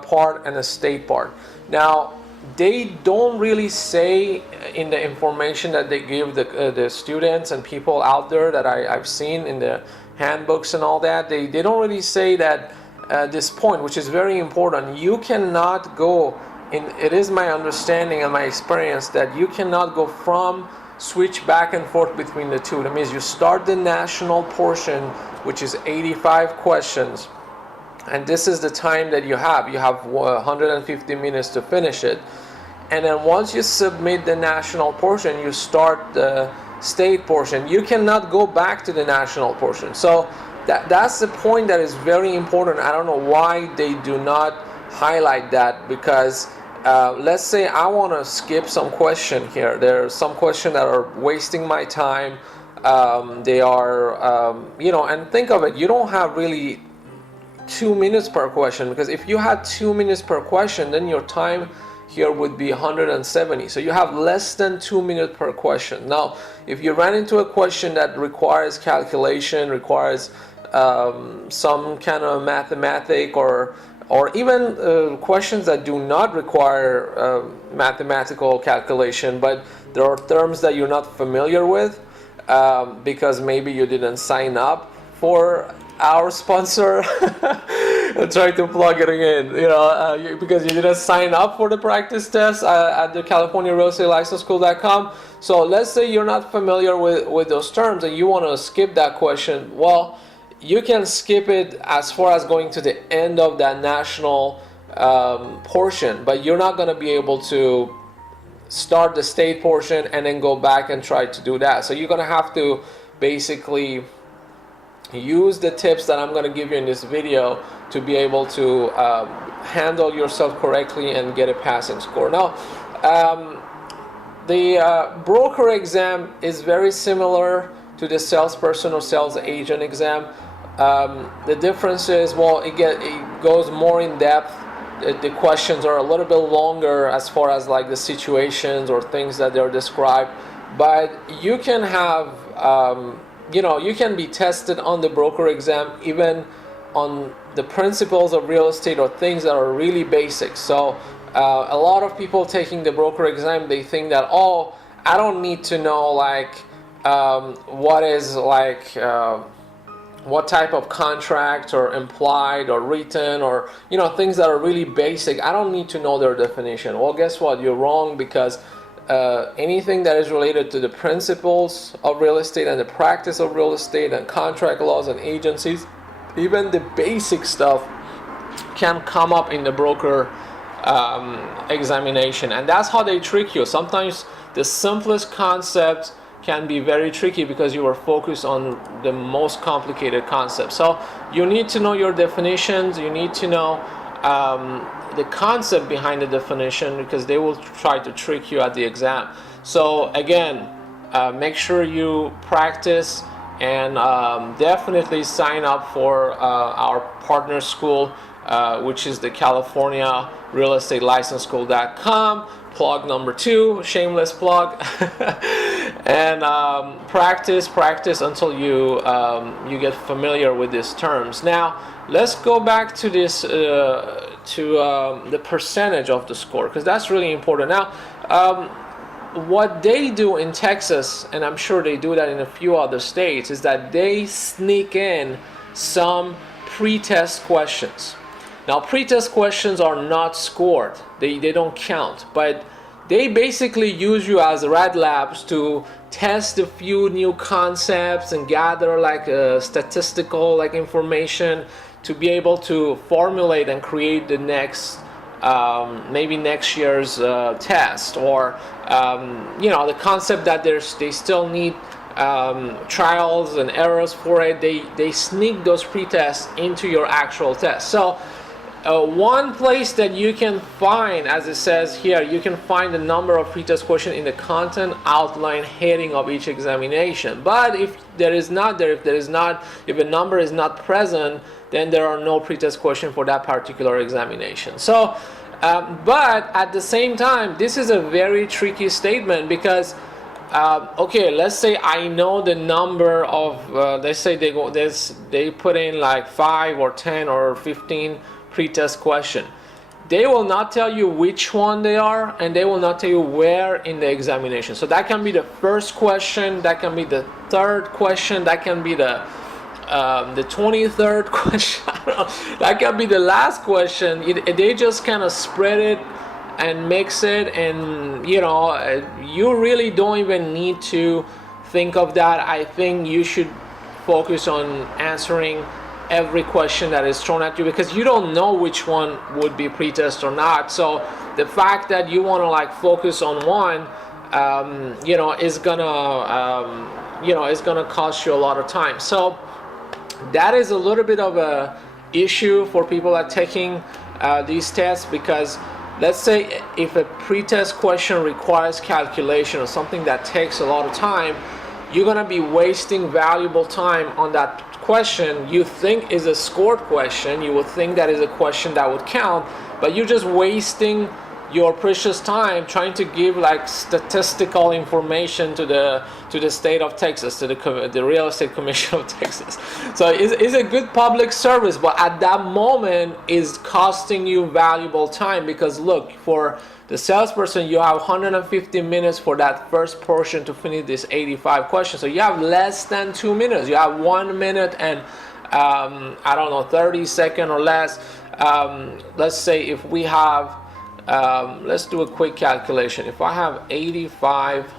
part and a state part. Now, they don't really say in the information that they give the students and people out there that I've seen in the handbooks and all that, they don't really say that this point, which is very important. You cannot go in, it is my understanding and my experience that you cannot go switch back and forth between the two. That means you start the national portion, which is 85 questions, and this is the time that you have 150 minutes to finish it. and then once you submit the national portion, you start the state portion. You cannot go back to the national portion. So that's the point that is very important. I don't know why they do not highlight that, because let's say I want to skip some question here. There are some questions that are wasting my time. They are, and think of it, you don't have really 2 minutes per question, because if you had 2 minutes per question, then your time here would be 170. So you have less than 2 minutes per question. Now, if you run into a question that requires calculation, requires some kind of mathematic, or even questions that do not require mathematical calculation, but there are terms that you're not familiar with, because maybe you didn't sign up for our sponsor. I'm trying to plug it in, because you didn't sign up for the practice test at the California Real Estate License School.com. So let's say you're not familiar with those terms and you want to skip that question. Well, you can skip it as far as going to the end of that national portion, but you're not going to be able to start the state portion and then go back and try to do that. So you're going to have to basically use the tips that I'm going to give you in this video to be able to handle yourself correctly and get a passing score. Now, the broker exam is very similar to the salesperson or sales agent exam. The difference is, well, it goes more in depth. The questions are a little bit longer as far as like the situations or things that they're described, but you can have you can be tested on the broker exam, even on the principles of real estate or things that are really basic. So a lot of people taking the broker exam, they think that, oh, I don't need to know what type of contract or implied or written or things that are really basic. I don't need to know their definition. Well, guess what? You're wrong, because anything that is related to the principles of real estate and the practice of real estate and contract laws and agencies, even the basic stuff can come up in the broker examination, and that's how they trick you. Sometimes the simplest concept can be very tricky because you are focused on the most complicated concept. So you need to know your definitions. You need to know the concept behind the definition, because they will try to trick you at the exam. So again, make sure you practice, and definitely sign up for our partner school, which is the California Real Estate License School.com. Plug number 2, shameless plug. And practice until you get familiar with these terms. Now let's go back to this the percentage of the score, because that's really important. Now what they do in Texas, and I'm sure they do that in a few other states, is that they sneak in some pre-test questions. Now, pre-test questions are not scored. They don't count, but they basically use you as red labs to test a few new concepts and gather statistical information to be able to formulate and create the next maybe next year's test, or the concept that they still need trials and errors for it. They sneak those pre-tests into your actual test. So one place that you can find, as it says here, you can find the number of pre-test questions in the content outline heading of each examination. But if there is not there, if a number is not present, then there are no pre-test questions for that particular examination. So, but at the same time, this is a very tricky statement, because okay, let's say I know the number of let's say they put in 5 or 10 or 15 pre-test question. They will not tell you which one they are, and they will not tell you where in the examination. So that can be the first question, that can be the third question, that can be the 23rd question. I don't know. That can be the last question. They just kind of spread it and mix it, and you really don't even need to think of that. I think you should focus on answering every question that is thrown at you, because you don't know which one would be pretest or not. So the fact that you want to like focus on one, is gonna cost you a lot of time. So that is a little bit of a issue for people that are taking these tests, because let's say if a pretest question requires calculation or something that takes a lot of time, you're going to be wasting valuable time on that question you think is a scored question. You would think that is a question that would count, but you're just wasting your precious time trying to give like statistical information to the state of Texas, to the Real Estate Commission of Texas. So it's a good public service, but at that moment is costing you valuable time, because look, for the salesperson, you have 150 minutes for that first portion to finish this 85 questions. So you have less than 2 minutes. You have 1 minute and 30 seconds or less. Let's say if we have let's do a quick calculation. If I have 85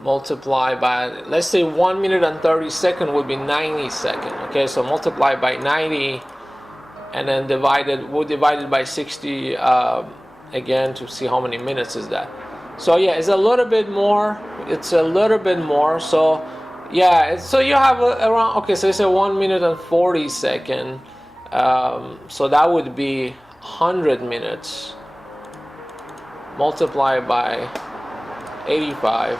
multiplied by, let's say 1 minute and 30 seconds would be 90 seconds. Okay, so multiply by 90 and then we'll divide it by 60 again to see how many minutes is that. So yeah, it's a little bit more. So yeah, so you have around, okay, so it's a 1 minute and 40 seconds. So that would be 100 minutes multiplied by 85.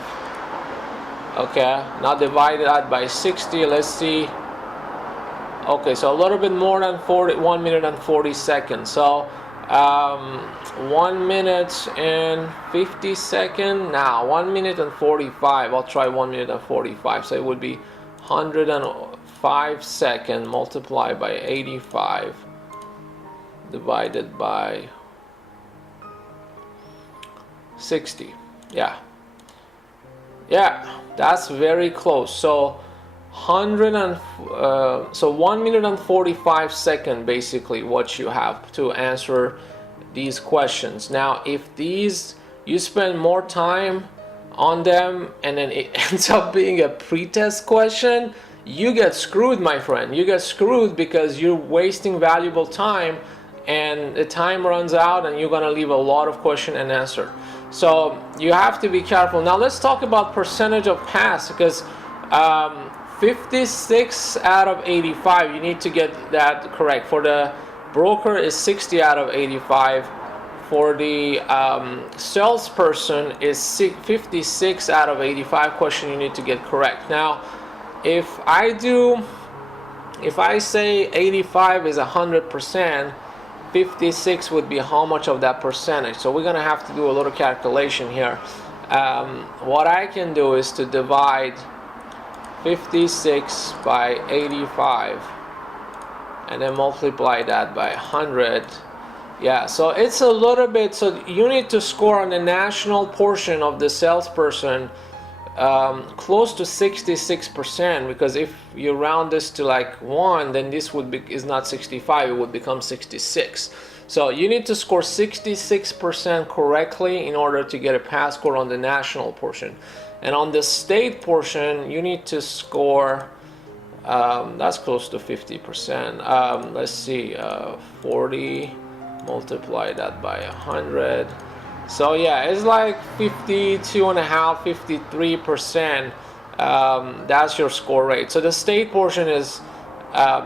Okay, now divide that by 60. Let's see. Okay, so a little bit more than 1 minute and 40 seconds. So 1 minute and 50 seconds. Now 1 minute and 45. I'll try 1 minute and 45. So it would be 105 seconds multiplied by 85 divided by 60. Yeah, that's very close. So 1 minute and 45 seconds basically what you have to answer these questions. Now if you spend more time on them and then it ends up being a pretest question, you get screwed, my friend. You get screwed because you're wasting valuable time, and the time runs out and you're gonna leave a lot of question and answer. So you have to be careful. Now let's talk about percentage of pass, because 56 out of 85, you need to get that correct. For the broker is 60 out of 85. For the salesperson is 56 out of 85 question you need to get correct. Now if I say 85 is 100%, 56 would be how much of that percentage. So we're gonna have to do a little calculation here. What I can do is to divide 56 by 85 and then multiply that by 100. Yeah, so it's a little bit, so you need to score on the national portion of the salesperson close to 66%, because if you round this to like 1, then this is not 65, it would become 66. So you need to score 66% correctly in order to get a pass score on the national portion. And on the state portion, you need to score, that's close to 50%. Let's see, 40, multiply that by 100. So yeah, it's like 52.5, 53%. That's your score rate. So the state portion is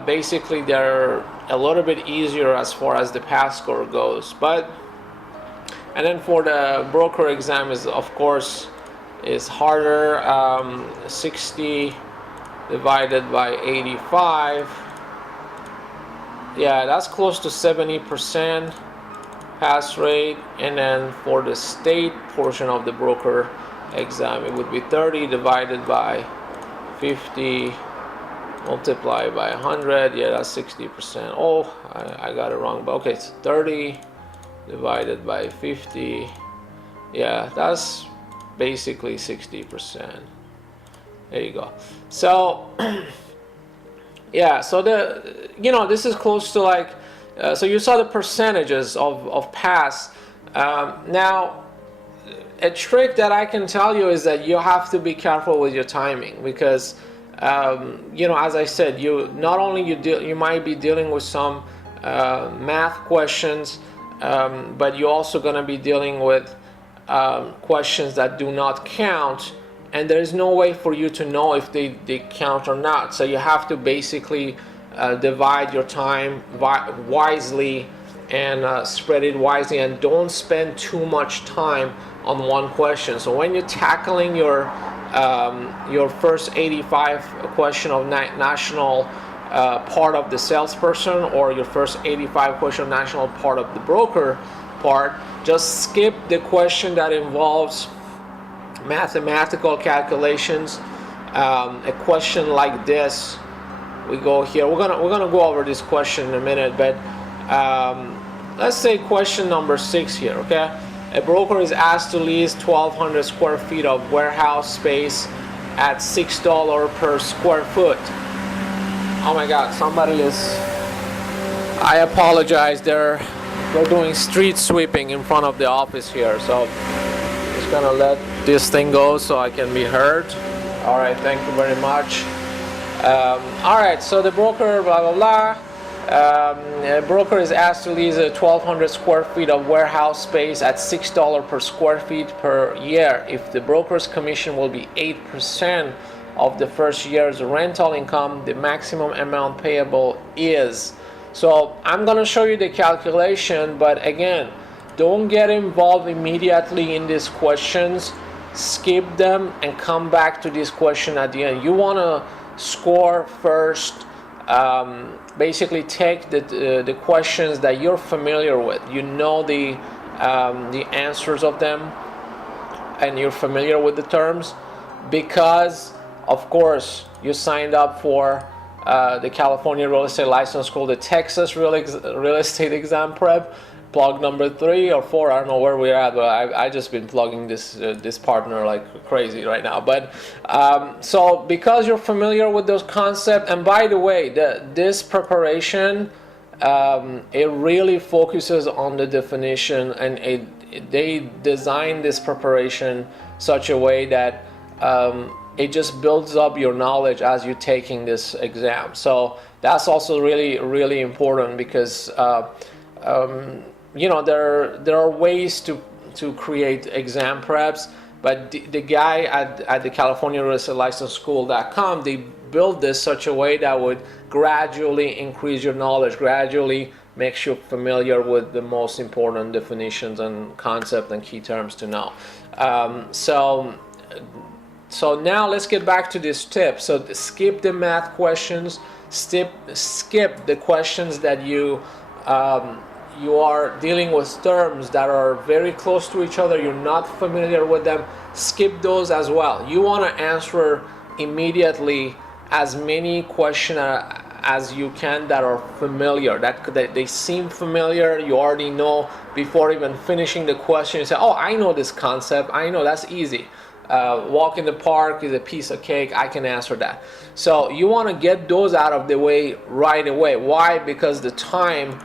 basically they're a little bit easier as far as the pass score goes. And then for the broker exam is of course is harder. 60 divided by 85. Yeah, that's close to 70% pass rate. And then for the state portion of the broker exam, it would be 30 divided by 50 multiplied by 100. Yeah, that's 60%. Oh, I got it wrong, but okay, it's 30 divided by 50. Yeah, that's basically 60%. There you go. So yeah, so this is close to like so you saw the percentages of pass. Now a trick that I can tell you is that you have to be careful with your timing, because as I said, you might be dealing with some math questions, but you're also going to be dealing with questions that do not count, and there is no way for you to know if they count or not. So you have to basically divide your time wisely and spread it wisely, and don't spend too much time on one question. So when you're tackling your first 85 question of national part of the salesperson, or your first 85 question of national part of the broker part, just skip the question that involves mathematical calculations. A question like this, we go here. We're gonna go over this question in a minute, but let's say question number 6 here. Okay, a broker is asked to lease 1,200 square feet of warehouse space at $6 per square foot. Oh my God, somebody is. I apologize. They're doing street sweeping in front of the office here, so just gonna let this thing go so I can be heard. All right, thank you very much. All right, so the broker, blah blah blah. A broker is asked to lease 1,200 square feet of warehouse space at $6 per square feet per year. If the broker's commission will be 8% of the first year's rental income, the maximum amount payable is. So I'm going to show you the calculation, but again, don't get involved immediately in these questions. Skip them and come back to this question at the end. You want to score first. Basically take the questions that you're familiar with. You know the answers of them, and you're familiar with the terms, because of course you signed up for the California Real Estate License School, the Texas Real Estate Exam Prep, plug number 3 or 4, I don't know where we're at, but I just been plugging this partner like crazy right now. But so because you're familiar with those concepts, and by the way, this preparation, it really focuses on the definition, and they design this preparation such a way that it just builds up your knowledge as you're taking this exam. So that's also really, really important, because there are ways to create exam preps, but the guy at the California Real Estate License School.com, they build this such a way that would gradually increase your knowledge, gradually makes you familiar with the most important definitions and concepts and key terms to know. So now let's get back to this tip. So skip the math questions, skip the questions that you are dealing with terms that are very close to each other, you're not familiar with them. Skip those as well. You want to answer immediately as many questions as you can that are familiar, that they seem familiar, you already know before even finishing the question. You say, oh, I know this concept, I know, that's easy. Walk in the park is a piece of cake, I can answer that. So you want to get those out of the way right away. Why? Because the time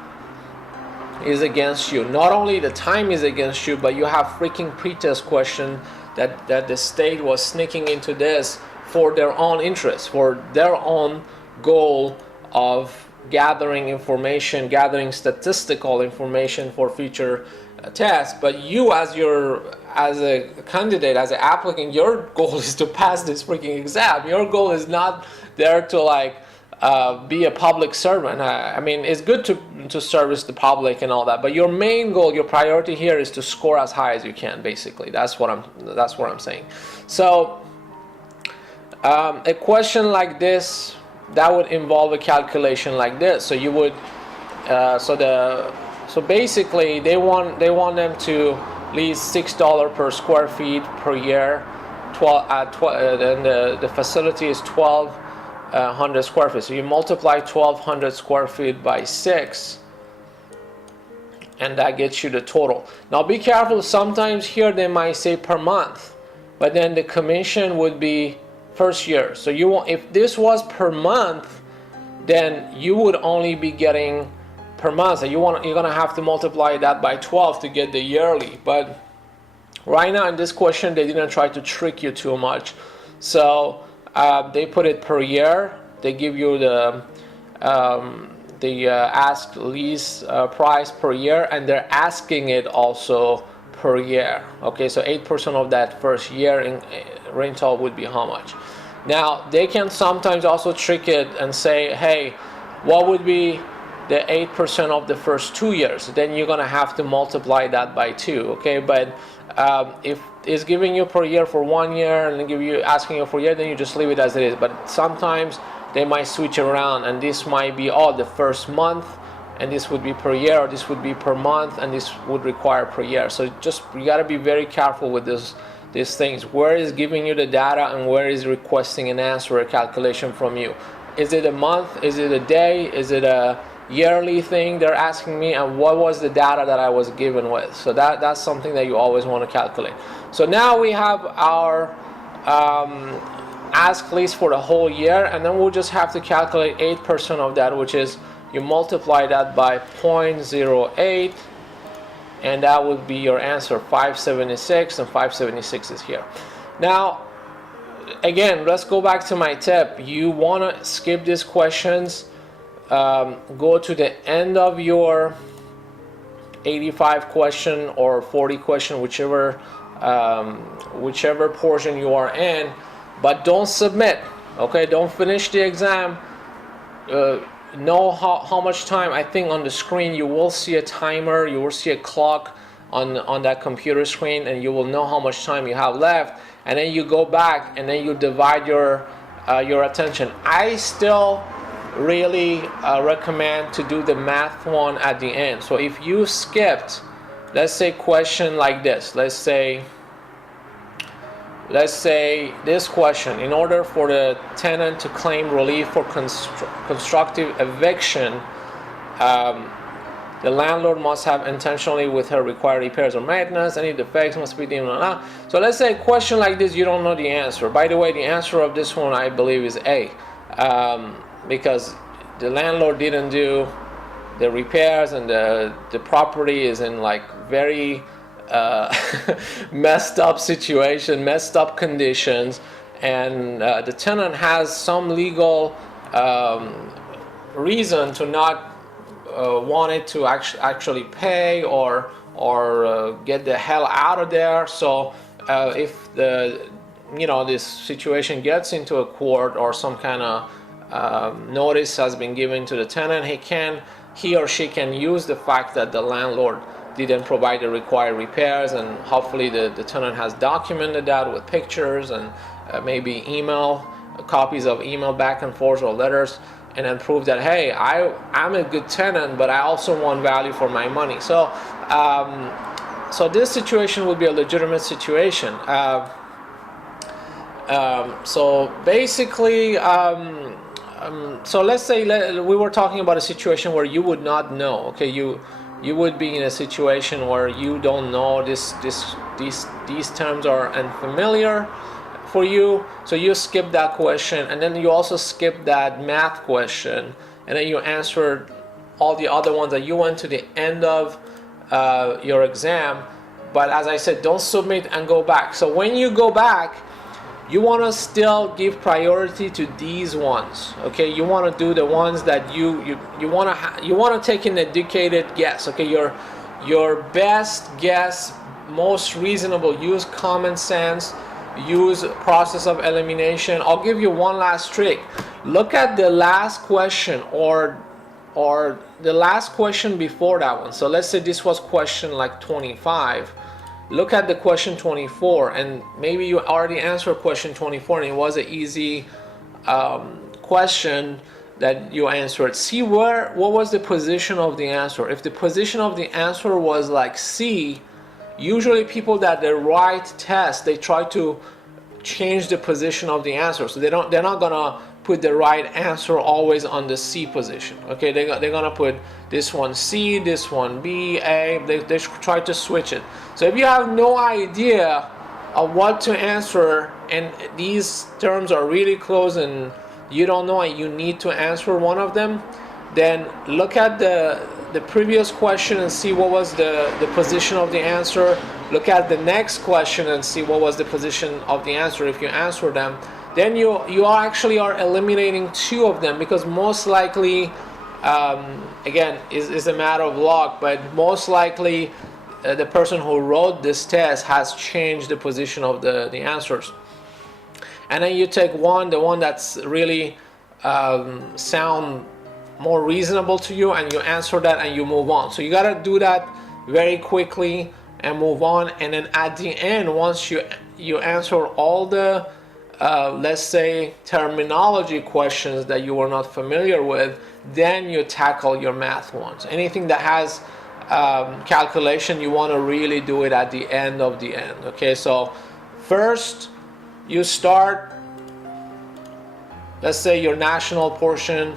is against you. Not only the time is against you, but you have freaking pretest question that the state was sneaking into this for their own interest, for their own goal of gathering information, gathering statistical information for future tests. But you, as a candidate, as an applicant, your goal is to pass this freaking exam. Your goal is not there to be a public servant. I mean, it's good to service the public and all that, but your main goal, your priority here is to score as high as you can. Basically, that's what I'm saying. So, a question like this that would involve a calculation like this. So you would, so basically, they want them to lease $6 per square feet per year. And the facility is 1,200 square feet. So you multiply 1,200 square feet by 6, and that gets you the total. Now be careful. Sometimes here they might say per month, but then the commission would be first year. So if this was per month, then you would only be getting per month. So you're gonna have to multiply that by 12 to get the yearly. But right now in this question, they didn't try to trick you too much. So They put it per year. They give you the ask lease price per year, and they're asking it also per year. Okay, so 8% of that first year in rental would be how much? Now they can sometimes also trick it and say, hey, what would be the 8% of the first 2 years? Then you're gonna have to multiply that by 2. Okay, but if it's giving you per year for 1 year and asking you for a year, then you just leave it as it is. But sometimes they might switch around, and this might be the first month, and this would be per year, or this would be per month, and this would require per year. So just you got to be very careful with these things. Where is giving you the data and where is requesting an answer or a calculation from you? Is it a month? Is it a day? Is it a yearly thing they're asking me? And what was the data that I was given with? So that's something that you always want to calculate. So now we have our ask lease for the whole year, and then we'll just have to calculate 8% of that, which is you multiply that by 0.08, and that would be your answer, 576, and 576 is here. Now again, let's go back to my tip. You want to skip these questions, go to the end of your 85 question or 40 question, whichever portion you are in, but don't submit. Okay, don't finish the exam. Know how much time. I think on the screen you will see a timer, you will see a clock on that computer screen, and you will know how much time you have left, and then you go back and then you divide your attention. I still really recommend to do the math one at the end. So if you skipped, let's say question like this, let's say this question: in order for the tenant to claim relief for constructive eviction, the landlord must have intentionally with her required repairs or maintenance. Any defects must be deemed. So let's say a question like this, you don't know the answer. By the way, the answer of this one I believe is A, because the landlord didn't do the repairs, and the property is in like very messed up situation, messed up conditions, and the tenant has some legal reason to not want it to actually pay or get the hell out of there. So if this situation gets into a court or some kind of notice has been given to the tenant, he or she can use the fact that the landlord didn't provide the required repairs, and hopefully the tenant has documented that with pictures and maybe copies of email back and forth or letters, and then prove that, hey, I'm a good tenant, but I also want value for my money. So so this situation would be a legitimate situation. So basically, so let's say we were talking about a situation where you would not know. Okay, you would be in a situation where you don't know these terms are unfamiliar for you, so you skip that question, and then you also skip that math question, and then you answered all the other ones that you went to the end of your exam. But as I said, don't submit and go back. So when you go back, you want to still give priority to these ones. Okay, you want to do the ones that you want to take an educated guess. Okay, your best guess, most reasonable. Use common sense. Use process of elimination. I'll give you one last trick. Look at the last question or the last question before that one. So let's say this was question like 25. Look at the question 24, and maybe you already answered question 24 and it was an easy question that you answered. See what was the position of the answer. If the position of the answer was like C, usually people that they write tests, they try to change the position of the answer. So they're not gonna put the right answer always on the C position. Okay, they're gonna put this one C, this one B, A. They try to switch it. So if you have no idea of what to answer and these terms are really close and you don't know and you need to answer one of them, then look at the previous question and see what was the position of the answer. Look at the next question and see what was the position of the answer. If you answer them, then you actually are eliminating 2 of them, because most likely, again, is a matter of luck, but most likely the person who wrote this test has changed the position of the answers. And then you take the one that's really sound more reasonable to you, and you answer that and you move on. So you got to do that very quickly and move on. And then at the end, once you answer all the let's say terminology questions that you were not familiar with, then you tackle your math ones. Anything that has calculation, you want to really do it at the end of the end. Okay, so first you start, let's say your national portion,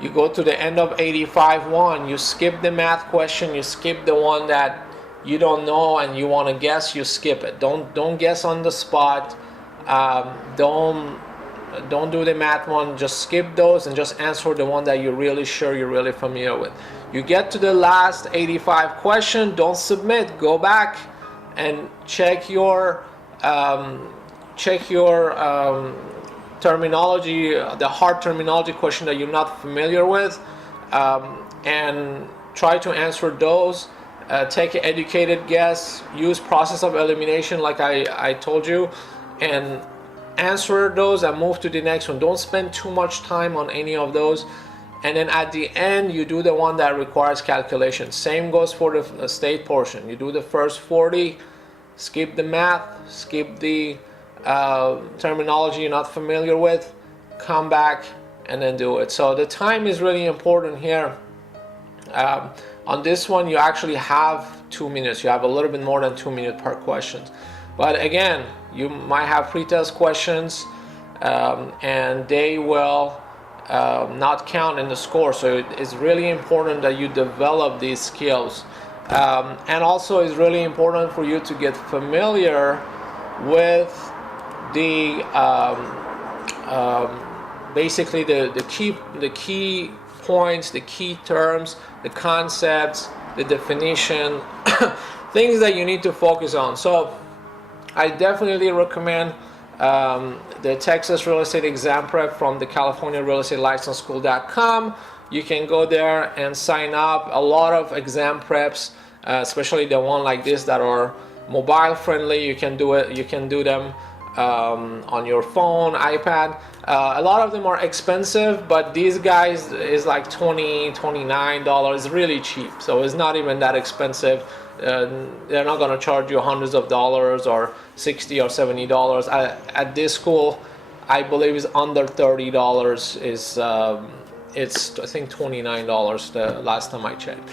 you go to the end of 85-1, you skip the math question, you skip the one that you don't know and you want to guess, you skip it. Don't guess on the spot. Don't do the math one. Just skip those and just answer the one that you're really sure you're really familiar with. You get to the last 85 question, don't submit. Go back and check your terminology, the hard terminology question that you're not familiar with, and try to answer those. Take an educated guess, use process of elimination like I told you, and answer those and move to the next one. Don't spend too much time on any of those. And then at the end, you do the one that requires calculation. Same goes for the state portion. You do the first 40, skip the math, skip the terminology you're not familiar with, come back and then do it. So the time is really important here. On this one, you actually have 2 minutes. You have a little bit more than 2 minutes per question. But again, you might have pretest questions, and they will not count in the score. So it's really important that you develop these skills. And also, it's really important for you to get familiar with the basically the key points, the key terms, the concepts, the definition, things that you need to focus on. So I definitely recommend the Texas Real Estate Exam Prep from the California Real Estate License School.com. You can go there and sign up. A lot of exam preps, especially the one like this that are mobile friendly. You can do it. You can do them on your phone, iPad. A lot of them are expensive, but these guys is like $29, really cheap. So it's not even that expensive. They're not going to charge you hundreds of dollars or $60 or $70. At this school, I believe is under $30. Is it's I think $29 the last time I checked.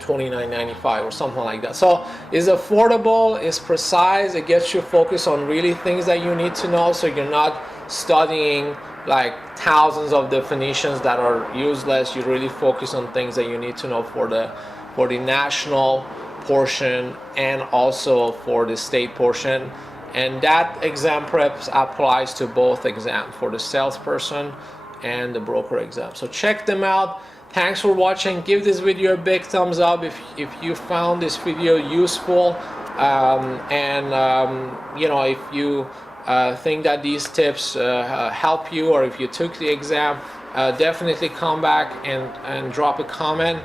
$29.95 or something like that. So it's affordable, it's precise, it gets you focused on really things that you need to know, so you're not studying like thousands of definitions that are useless. You really focus on things that you need to know for the national portion and also for the state portion. And that exam prep applies to both exams, for the salesperson and the broker exam. So check them out. Thanks for watching. Give this video a big thumbs up if you found this video useful, you know, if you think that these tips help you, or if you took the exam, definitely come back and drop a comment.